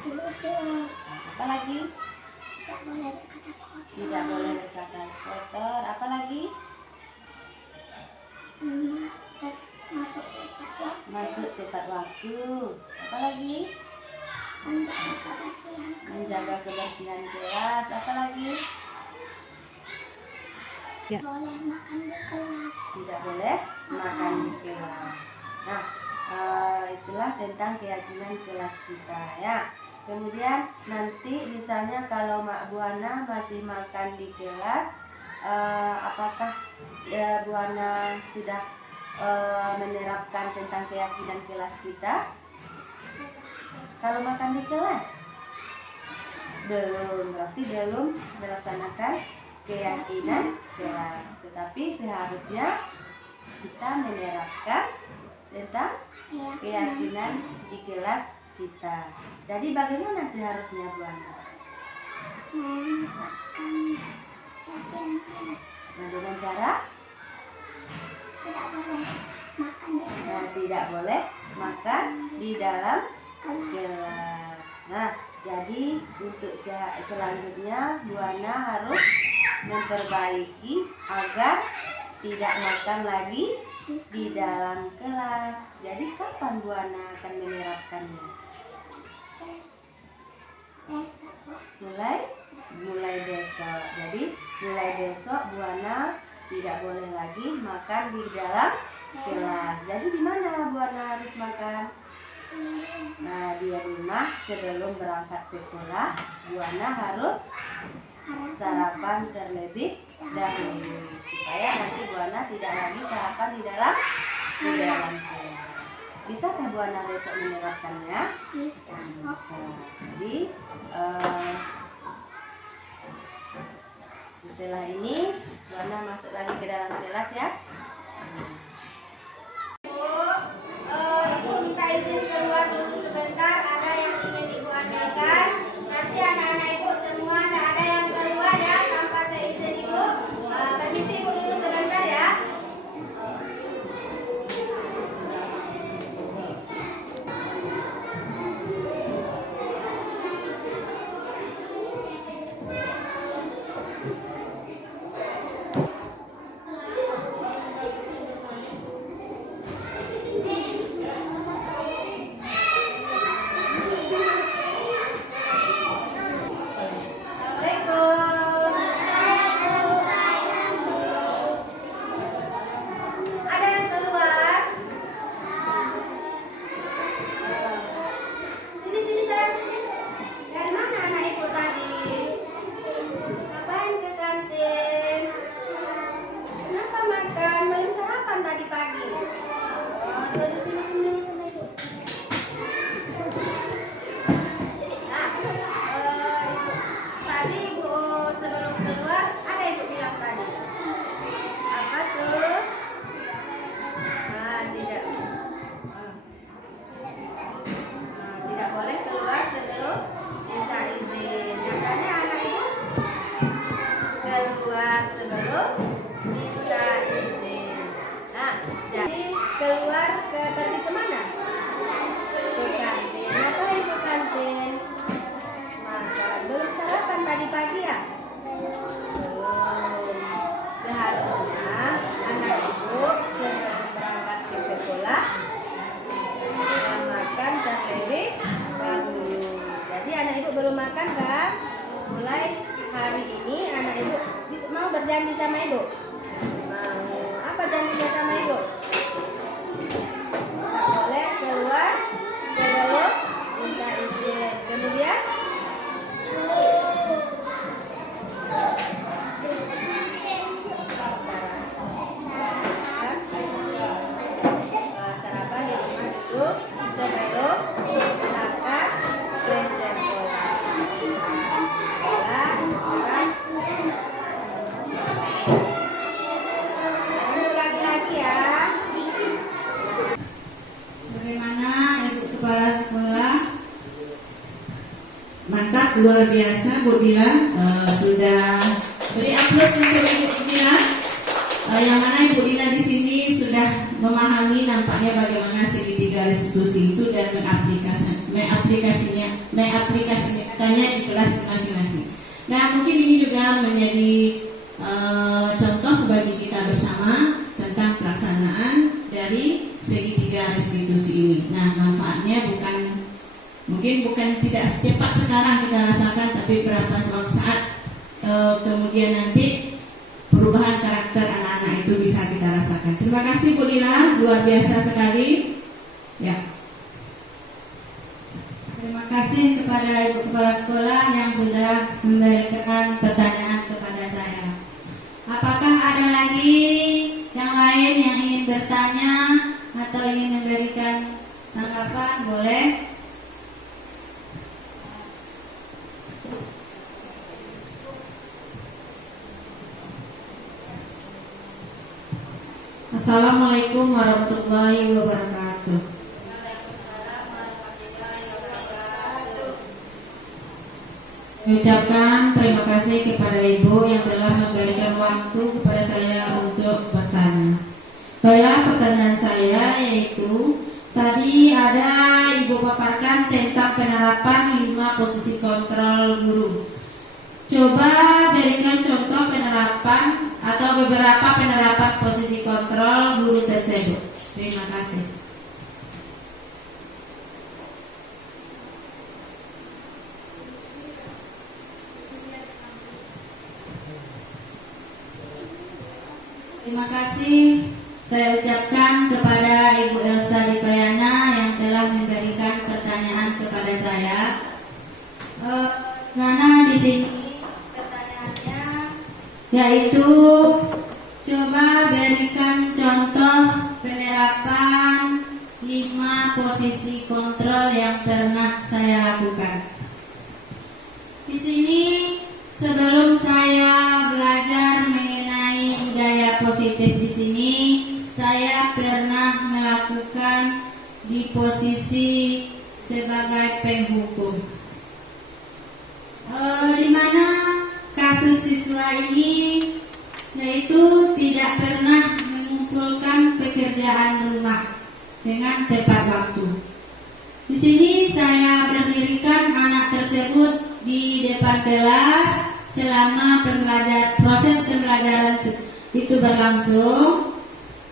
Jujur. Apa lagi? Tidak boleh berkata kotor. Tidak boleh berkata kotor. Apa lagi? Masuk tepat waktu. Masuk tepat waktu. Apa lagi? Menjaga kebersihan. Menjaga kebersihan kelas. Apa lagi? Boleh makan di kelas. Tidak boleh makan di kelas. Nah, itulah tentang keyakinan kelas kita ya. Kemudian nanti misalnya kalau Mak Buana masih makan di kelas, apakah Buana sudah menerapkan tentang keyakinan kelas kita? Kalau makan di kelas belum, berarti belum melaksanakan keyakinan kelas. Tetapi seharusnya kita menerapkan tentang keyakinan di kelas kita. Jadi bagaimana seharusnya Buana? Menempatkan keyakinan kelas. Nah, dengan cara Tidak boleh makan di kelas. tidak boleh makan di dalam Kelas. kelas. Nah, jadi untuk selanjutnya Buana harus memperbaiki agar tidak makan lagi di dalam kelas. Jadi kapan Buana akan menerapkannya? Besok. Mulai besok. Jadi mulai besok Buana tidak boleh lagi makan di dalam kelas. Jadi di mana Buana harus makan? Nah, di rumah sebelum berangkat sekolah Buana harus sarapan terlebih dahulu supaya nanti Buana tidak lagi sarapan di dalam kelas. Bisakah Buana besok menerapkannya? Bisa. Jadi setelah ini Buana masuk lagi ke dalam kelas ya. Ibu minta izin keluar dulu sebentar. Ada yang ingin Ibu ambilkan. Nanti anak-anak Ibu semua tak ada yang keluar ya tanpa seizin Ibu. Permisi Ibu dulu sebentar ya. Ada yang keluar? Sini sayang. Dari mana anak Ibu tadi? Ngapain ke kantin? Kenapa makan? Belum sarapan tadi pagi. Dari sini dulu sama Ibu. Nah, tadi Ibu sebelum keluar ada Ibu bilang tadi. Apa tuh? Tidak boleh keluar sebelum minta izin. Nyatanya anak Ibu keluar sebelum minta izin. Nah, jadi keluar pergi kemana? Ke kantin. Ngapain ke kantin? Makan. Belum sarapan tadi pagi ya? Belum. Seharusnya anak Ibu sebelum berangkat ke sekolah makan terlebih dahulu. Jadi anak Ibu belum makan kan? Mulai hari ini anak Ibu mau berjanji sama Ibu? Mau. Apa janjinya sama Ibu? Tak boleh keluar sebelum minta izin. Kemudian sarapan di rumah dulu sebelum berangkat ke sekolah. Sekarang lagi ya. Bagaimana Ibu Kepala Sekolah luar biasa Bu Dila. Sudah beri aplaus untuk Ibu Dila. Yang mana Ibu Dila di sini sudah memahami nampaknya bagaimana segitiga restitusi itu dan mengaplikasikannya di kelas masing-masing. Nah, mungkin ini juga menjadi contoh bagi kita bersama tentang pelaksanaan dari segitiga restitusi ini. Nah, manfaatnya mungkin bukan tidak secepat sekarang kita rasakan, tapi berapa saat kemudian nanti perubahan karakter anak-anak itu bisa kita rasakan. Terima kasih Bu Dila, luar biasa sekali. Ya. Terima kasih kepada Ibu Kepala Sekolah yang sudah memberikan pertanyaan kepada saya. Apakah ada lagi yang lain yang ingin bertanya atau ingin memberikan tanggapan? Boleh. Assalamualaikum warahmatullahi wabarakatuh. Mengucapkan terima kasih kepada Ibu yang telah memberikan waktu kepada saya untuk bertanya. Baiklah, pertanyaan saya yaitu tadi ada Ibu paparkan tentang penerapan 5 posisi kontrol guru. Coba berikan contoh penerapan atau beberapa penerapan posisi kontrol guru tersebut. Terima kasih. Terima kasih saya ucapkan kepada Ibu Elsa Dipayana yang telah memberikan pertanyaan kepada saya. Mana di sini pertanyaannya yaitu coba berikan contoh penerapan 5 posisi kontrol yang pernah saya lakukan. Di sini sebelum saya belajar mengenai budaya positif di sini, saya pernah melakukan di posisi sebagai penghukum. Di mana kasus siswa ini yaitu tidak pernah mengumpulkan pekerjaan rumah dengan tepat waktu. Di sini saya berdirikan anak tersebut di depan kelas selama proses pembelajaran itu berlangsung.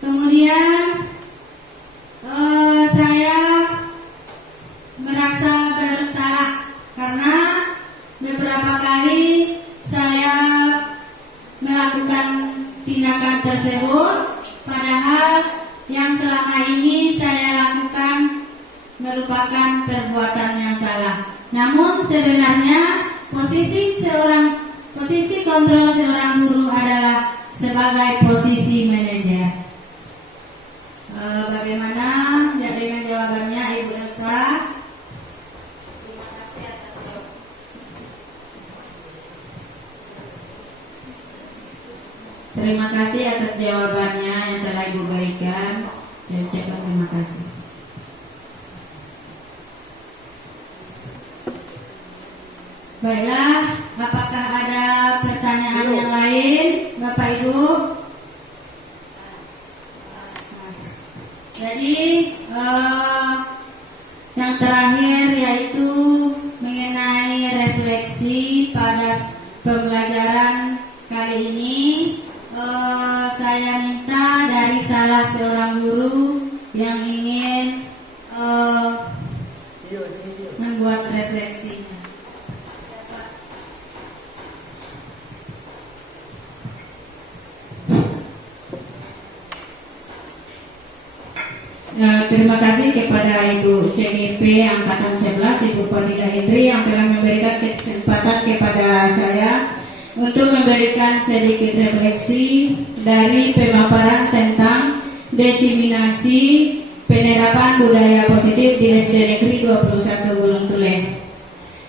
Kemudian saya merasa bersalah karena beberapa kali saya melakukan tindakan tersebut, padahal yang selama ini saya lakukan merupakan perbuatan yang salah. Namun sebenarnya posisi kontrol seorang guru adalah sebagai posisi manajer. Bagaimana dengan jawabannya Ibu Elsa? Terima kasih atas jawabannya yang telah Ibu berikan. Saya ucapkan terima kasih. Baiklah, apakah ada pertanyaan yang lain, Bapak Ibu? Jadi yang terakhir yaitu mengenai refleksi pada pembelajaran kali ini. Saya minta dari salah seorang guru yang ingin membuat refleksinya. Terima kasih kepada Ibu CGP Angkatan 11, Ibu Fadila Hendri yang telah memberikan kesempatan kepada saya untuk memberikan sedikit refleksi dari pemaparan tentang diseminasi penerapan budaya positif di SD Negeri 21 Gunung Tulen.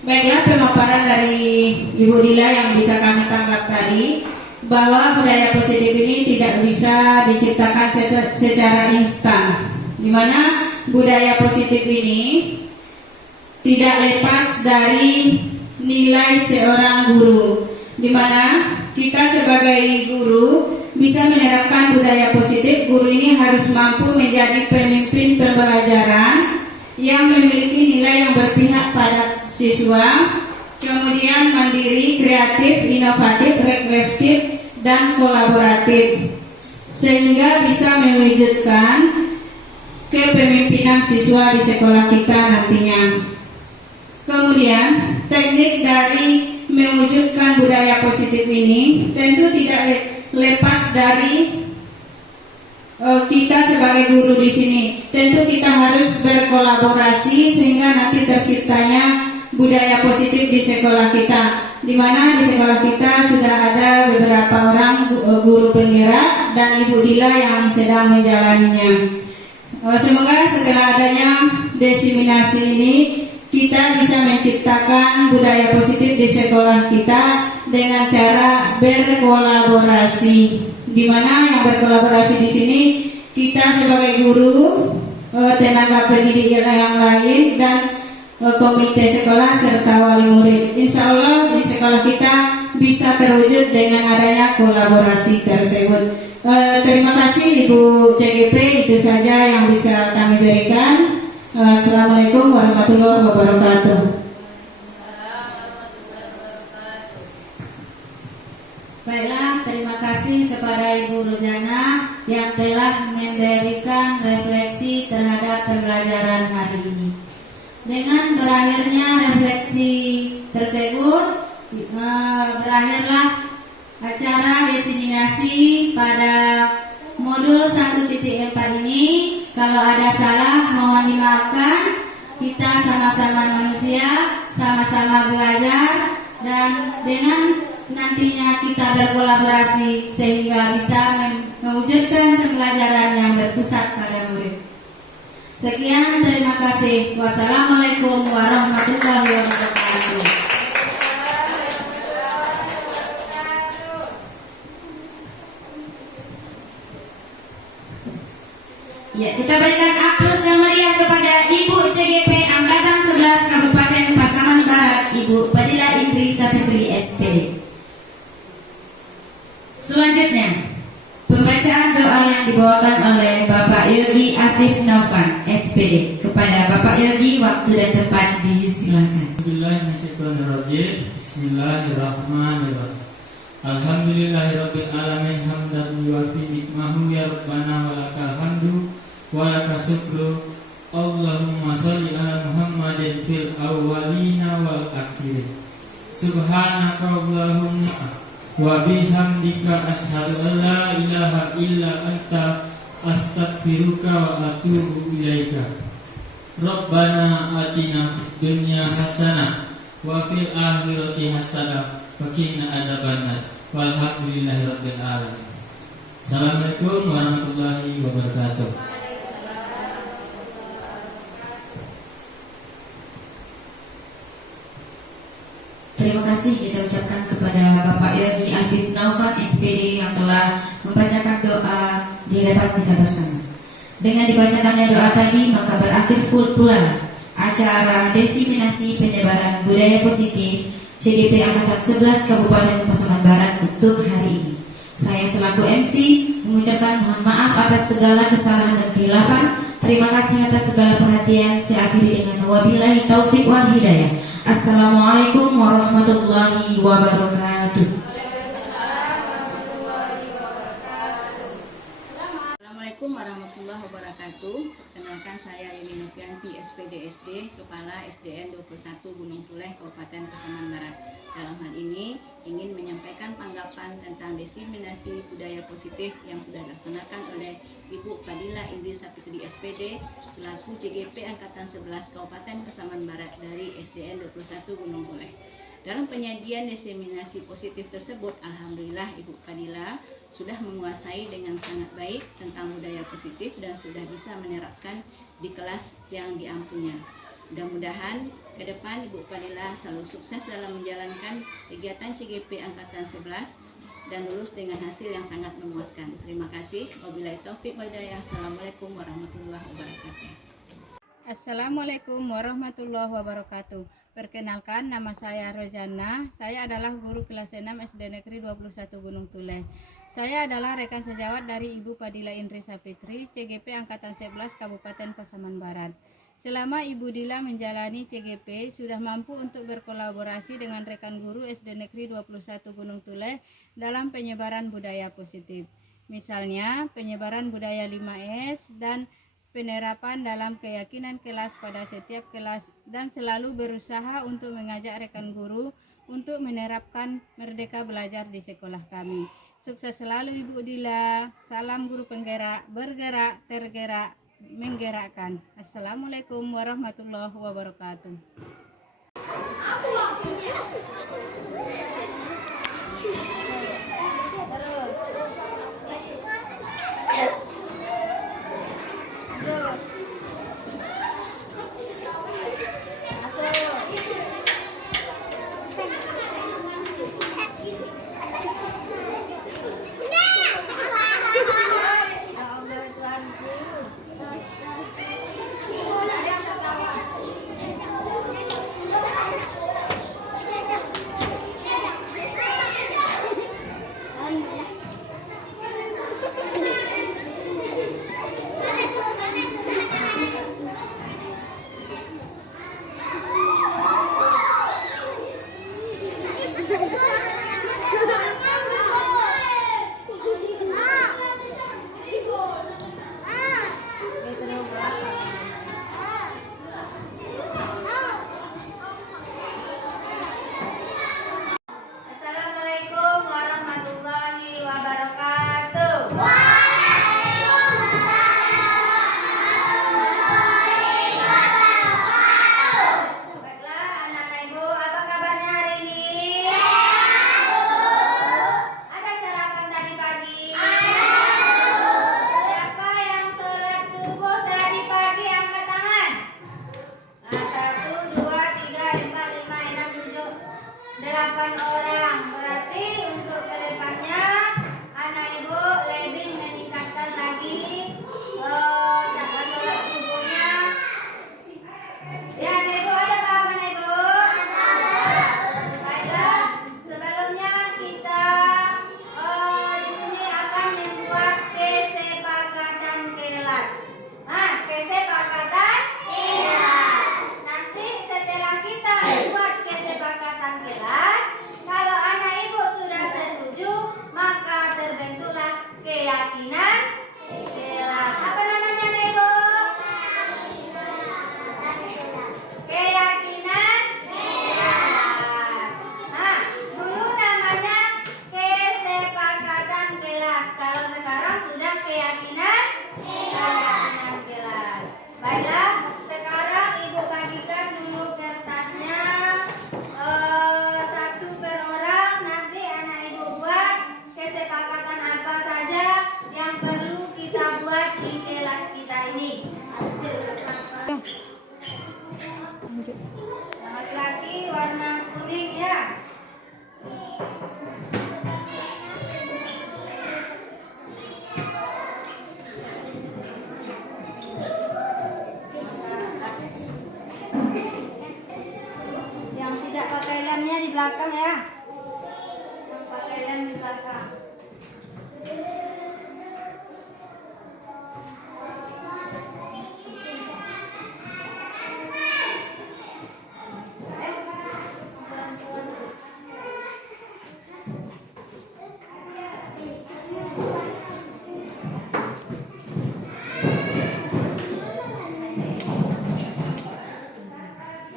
Baiklah, pemaparan dari Ibu Dila yang bisa kami tangkap tadi, bahwa budaya positif ini tidak bisa diciptakan secara instan, di mana budaya positif ini tidak lepas dari nilai seorang guru, di mana kita sebagai guru bisa menerapkan budaya positif. Guru ini harus mampu menjadi pemimpin pembelajaran yang memiliki nilai yang berpihak pada siswa, kemudian mandiri, kreatif, inovatif, reflektif, dan kolaboratif, sehingga bisa mewujudkan kepemimpinan siswa di sekolah kita nantinya. Kemudian teknik dari mewujudkan budaya positif ini tentu tidak lepas dari kita sebagai guru di sini. Tentu kita harus berkolaborasi sehingga nanti terciptanya budaya positif di sekolah kita, di mana di sekolah kita sudah ada beberapa orang guru penggerak dan Ibu Dila yang sedang menjalaninya. Semoga setelah adanya diseminasi ini kita bisa menciptakan budaya positif di sekolah kita dengan cara berkolaborasi, di mana yang berkolaborasi di sini kita sebagai guru, tenaga pendidik yang lain, dan komite sekolah serta wali murid. Insya Allah di sekolah kita bisa terwujud dengan adanya kolaborasi tersebut. Terima kasih Ibu CGP, itu saja yang bisa kami berikan. Assalamualaikum warahmatullahi wabarakatuh. Baiklah, terima kasih kepada Ibu Rujana yang telah memberikan refleksi terhadap pembelajaran hari ini. Dengan berakhirnya refleksi tersebut, berakhirlah acara diseminasi pada modul 1.4 ini. Kalau ada salah mohon dimaafkan. Kita sama-sama manusia, sama-sama belajar, dan dengan nantinya kita berkolaborasi sehingga bisa mewujudkan pembelajaran yang berpusat pada murid. Sekian, terima kasih. Wassalamualaikum warahmatullahi wabarakatuh. Ya, kita berikan aplaus yang meriah kepada Ibu CGP Angkatan 11 Kabupaten Pasaman Barat, Ibu Fadila Indri Sapitri SPD. Selanjutnya, pembacaan doa yang dibawakan oleh Bapak Yogi Afif Naufan, SPD. Kepada Bapak Yogi, waktu dan tempat disilakan. Bismillahirrahmanirrahim. Alhamdulillahirabbil alamin hamdan yuwafi nikmahu ya rabbana walakal hamdu walakal syukru. Allahumma shalli ala Muhammadin fil awwalina wal akhirin. Subhanaka Allahumma wa bihamdika asyhadu an la ilaha illa anta astaghfiruka wa atubu ilaika. Rabbana atina fid dunya hasanah wa fil akhirati hasanah wa qina azabannar. Walhamdulillahirabbil alamin. Assalamualaikum warahmatullahi wabarakatuh. Terima kasih kita ucapkan kepada Bapak Yogi Afif Naufan SPD yang telah membacakan doa di hadapan kita bersama. Dengan dibacakannya doa tadi, maka berakhir pula acara diseminasi penyebaran budaya positif CGP Angkatan 11 Kabupaten Pasaman Barat untuk hari ini. Saya selaku MC mengucapkan mohon maaf atas segala kesalahan dan khilafan. Terima kasih atas segala perhatian. Saya akhiri dengan wabillahi taufik wal hidayah. Assalamualaikum warahmatullahi wabarakatuh. Assalamualaikum warahmatullahi wabarakatuh. Perkenalkan, saya Yuni Novianti, SPD SD, Kepala SDN 21 Gunung Tuleh, Kabupaten Pasaman Barat. Dalam hal ini ingin menyampaikan tanggapan tentang diseminasi budaya positif yang sudah dilaksanakan oleh Ibu Fadila Indri Sapitri SPD selaku CGP Angkatan 11 Kabupaten Pasaman Barat dari SDN 21 Gunung Tuleh. Dalam penyajian diseminasi positif tersebut, alhamdulillah Ibu Fadila sudah menguasai dengan sangat baik tentang budaya positif dan sudah bisa menerapkan di kelas yang diampunya. Mudah-mudahan ke depan Ibu Fadila selalu sukses dalam menjalankan kegiatan CGP Angkatan 11 dan lulus dengan hasil yang sangat memuaskan. Terima kasih. Wabillahi taufiq wal hidayah. Assalamualaikum warahmatullahi wabarakatuh. Assalamualaikum warahmatullahi wabarakatuh. Perkenalkan, nama saya Rojana. Saya adalah guru kelas 6 SD Negeri 21 Gunung Tuleh. Saya adalah rekan sejawat dari Ibu Padila Indri Sapitri, CGP Angkatan 11 Kabupaten Pasaman Barat. Selama Ibu Dila menjalani CGP, sudah mampu untuk berkolaborasi dengan rekan guru SD Negeri 21 Gunung Tuleh dalam penyebaran budaya positif. Misalnya, penyebaran budaya 5S dan penerapan dalam keyakinan kelas pada setiap kelas, dan selalu berusaha untuk mengajak rekan guru untuk menerapkan merdeka belajar di sekolah kami. Sukses selalu Ibu Dila. Salam guru penggerak, bergerak, tergerak, menggerakkan. Assalamualaikum warahmatullahi wabarakatuh. Assalamualaikum warahmatullahi wabarakatuh. Baiklah anak-anak ibu, apa kabarnya hari ini? Ada sarapan tadi pagi? Siapa yang sholat subuh tadi pagi angkat tangan? 1, 2, 3, 4, 5, 6, 7, 8 orang. Berarti untuk kedepannya anak ibu lebih meningkatkan lagi sholat subuhnya. Ya anak ibu, ada paham anak ibu? Baiklah, sebelumnya kita di sini akan membuat kesepakatan kelas. Kesepakatan kelas. Nanti setelah kita membuat kesepakatan kelas, kalau anak ibu sudah setuju, maka terbentuklah keyakinan kelas. Apa namanya anak ibu? Keyakinan kelas. Dulu namanya kesepakatan kelas. Kalau sekarang sudah keyakinan kelas. Baiklah, sekarang ibu bagikan dulu kertasnya 1 per orang. Nanti anak ibu buat kesepakatan apa saja yang perlu kita buat di kelas kita ini. Yang laki-laki warna kuning ya. Yang tidak pakai lemnya di belakang ya. Yang pakai lem di belakang.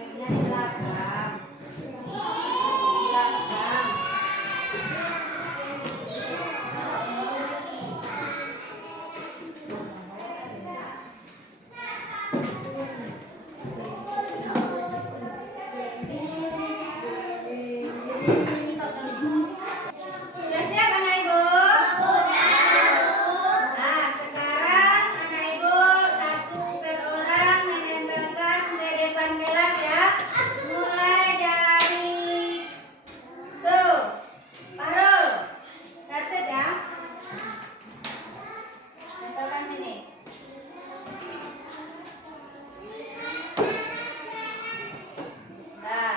Lemnya di belakang. Belakang. Sudah siap anak ibu? Nah, sekarang anak ibu 1 per orang menempelkan di depan kelas ya. Mulai dari tuh, Parul, catat ya. Tempelkan sini. Nah,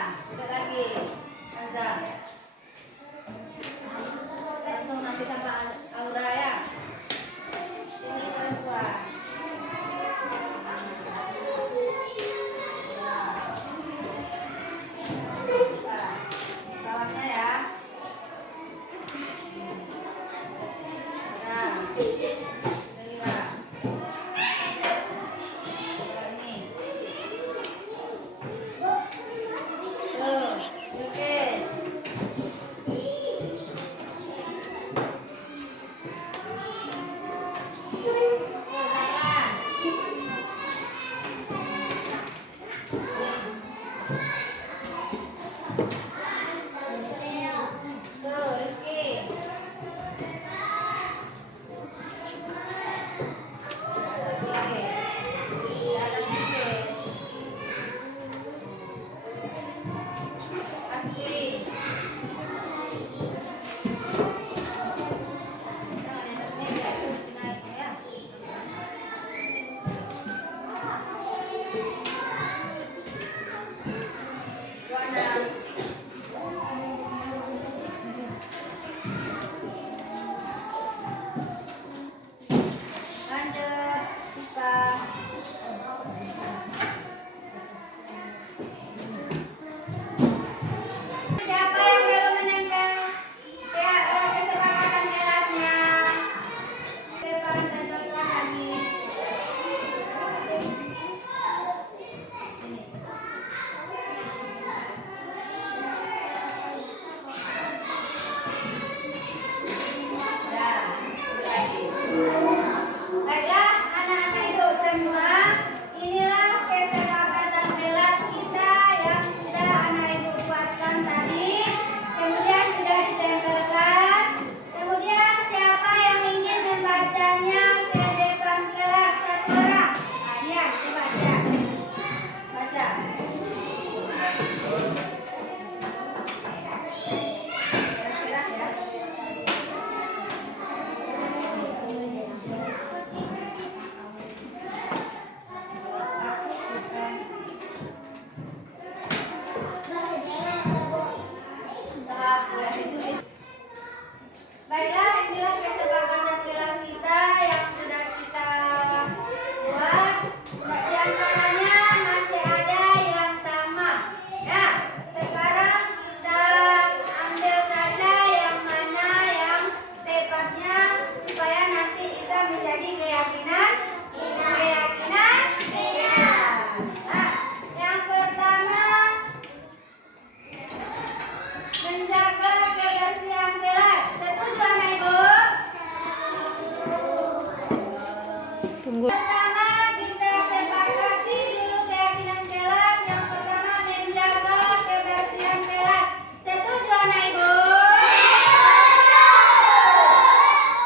Tunggu. Pertama kita sepakati dulu keyakinan kelas. Yang pertama menjaga kebersihan kelas. Setuju anak ibu?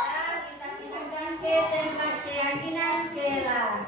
Nah, kita pindahkan ke tempat keyakinan kelas.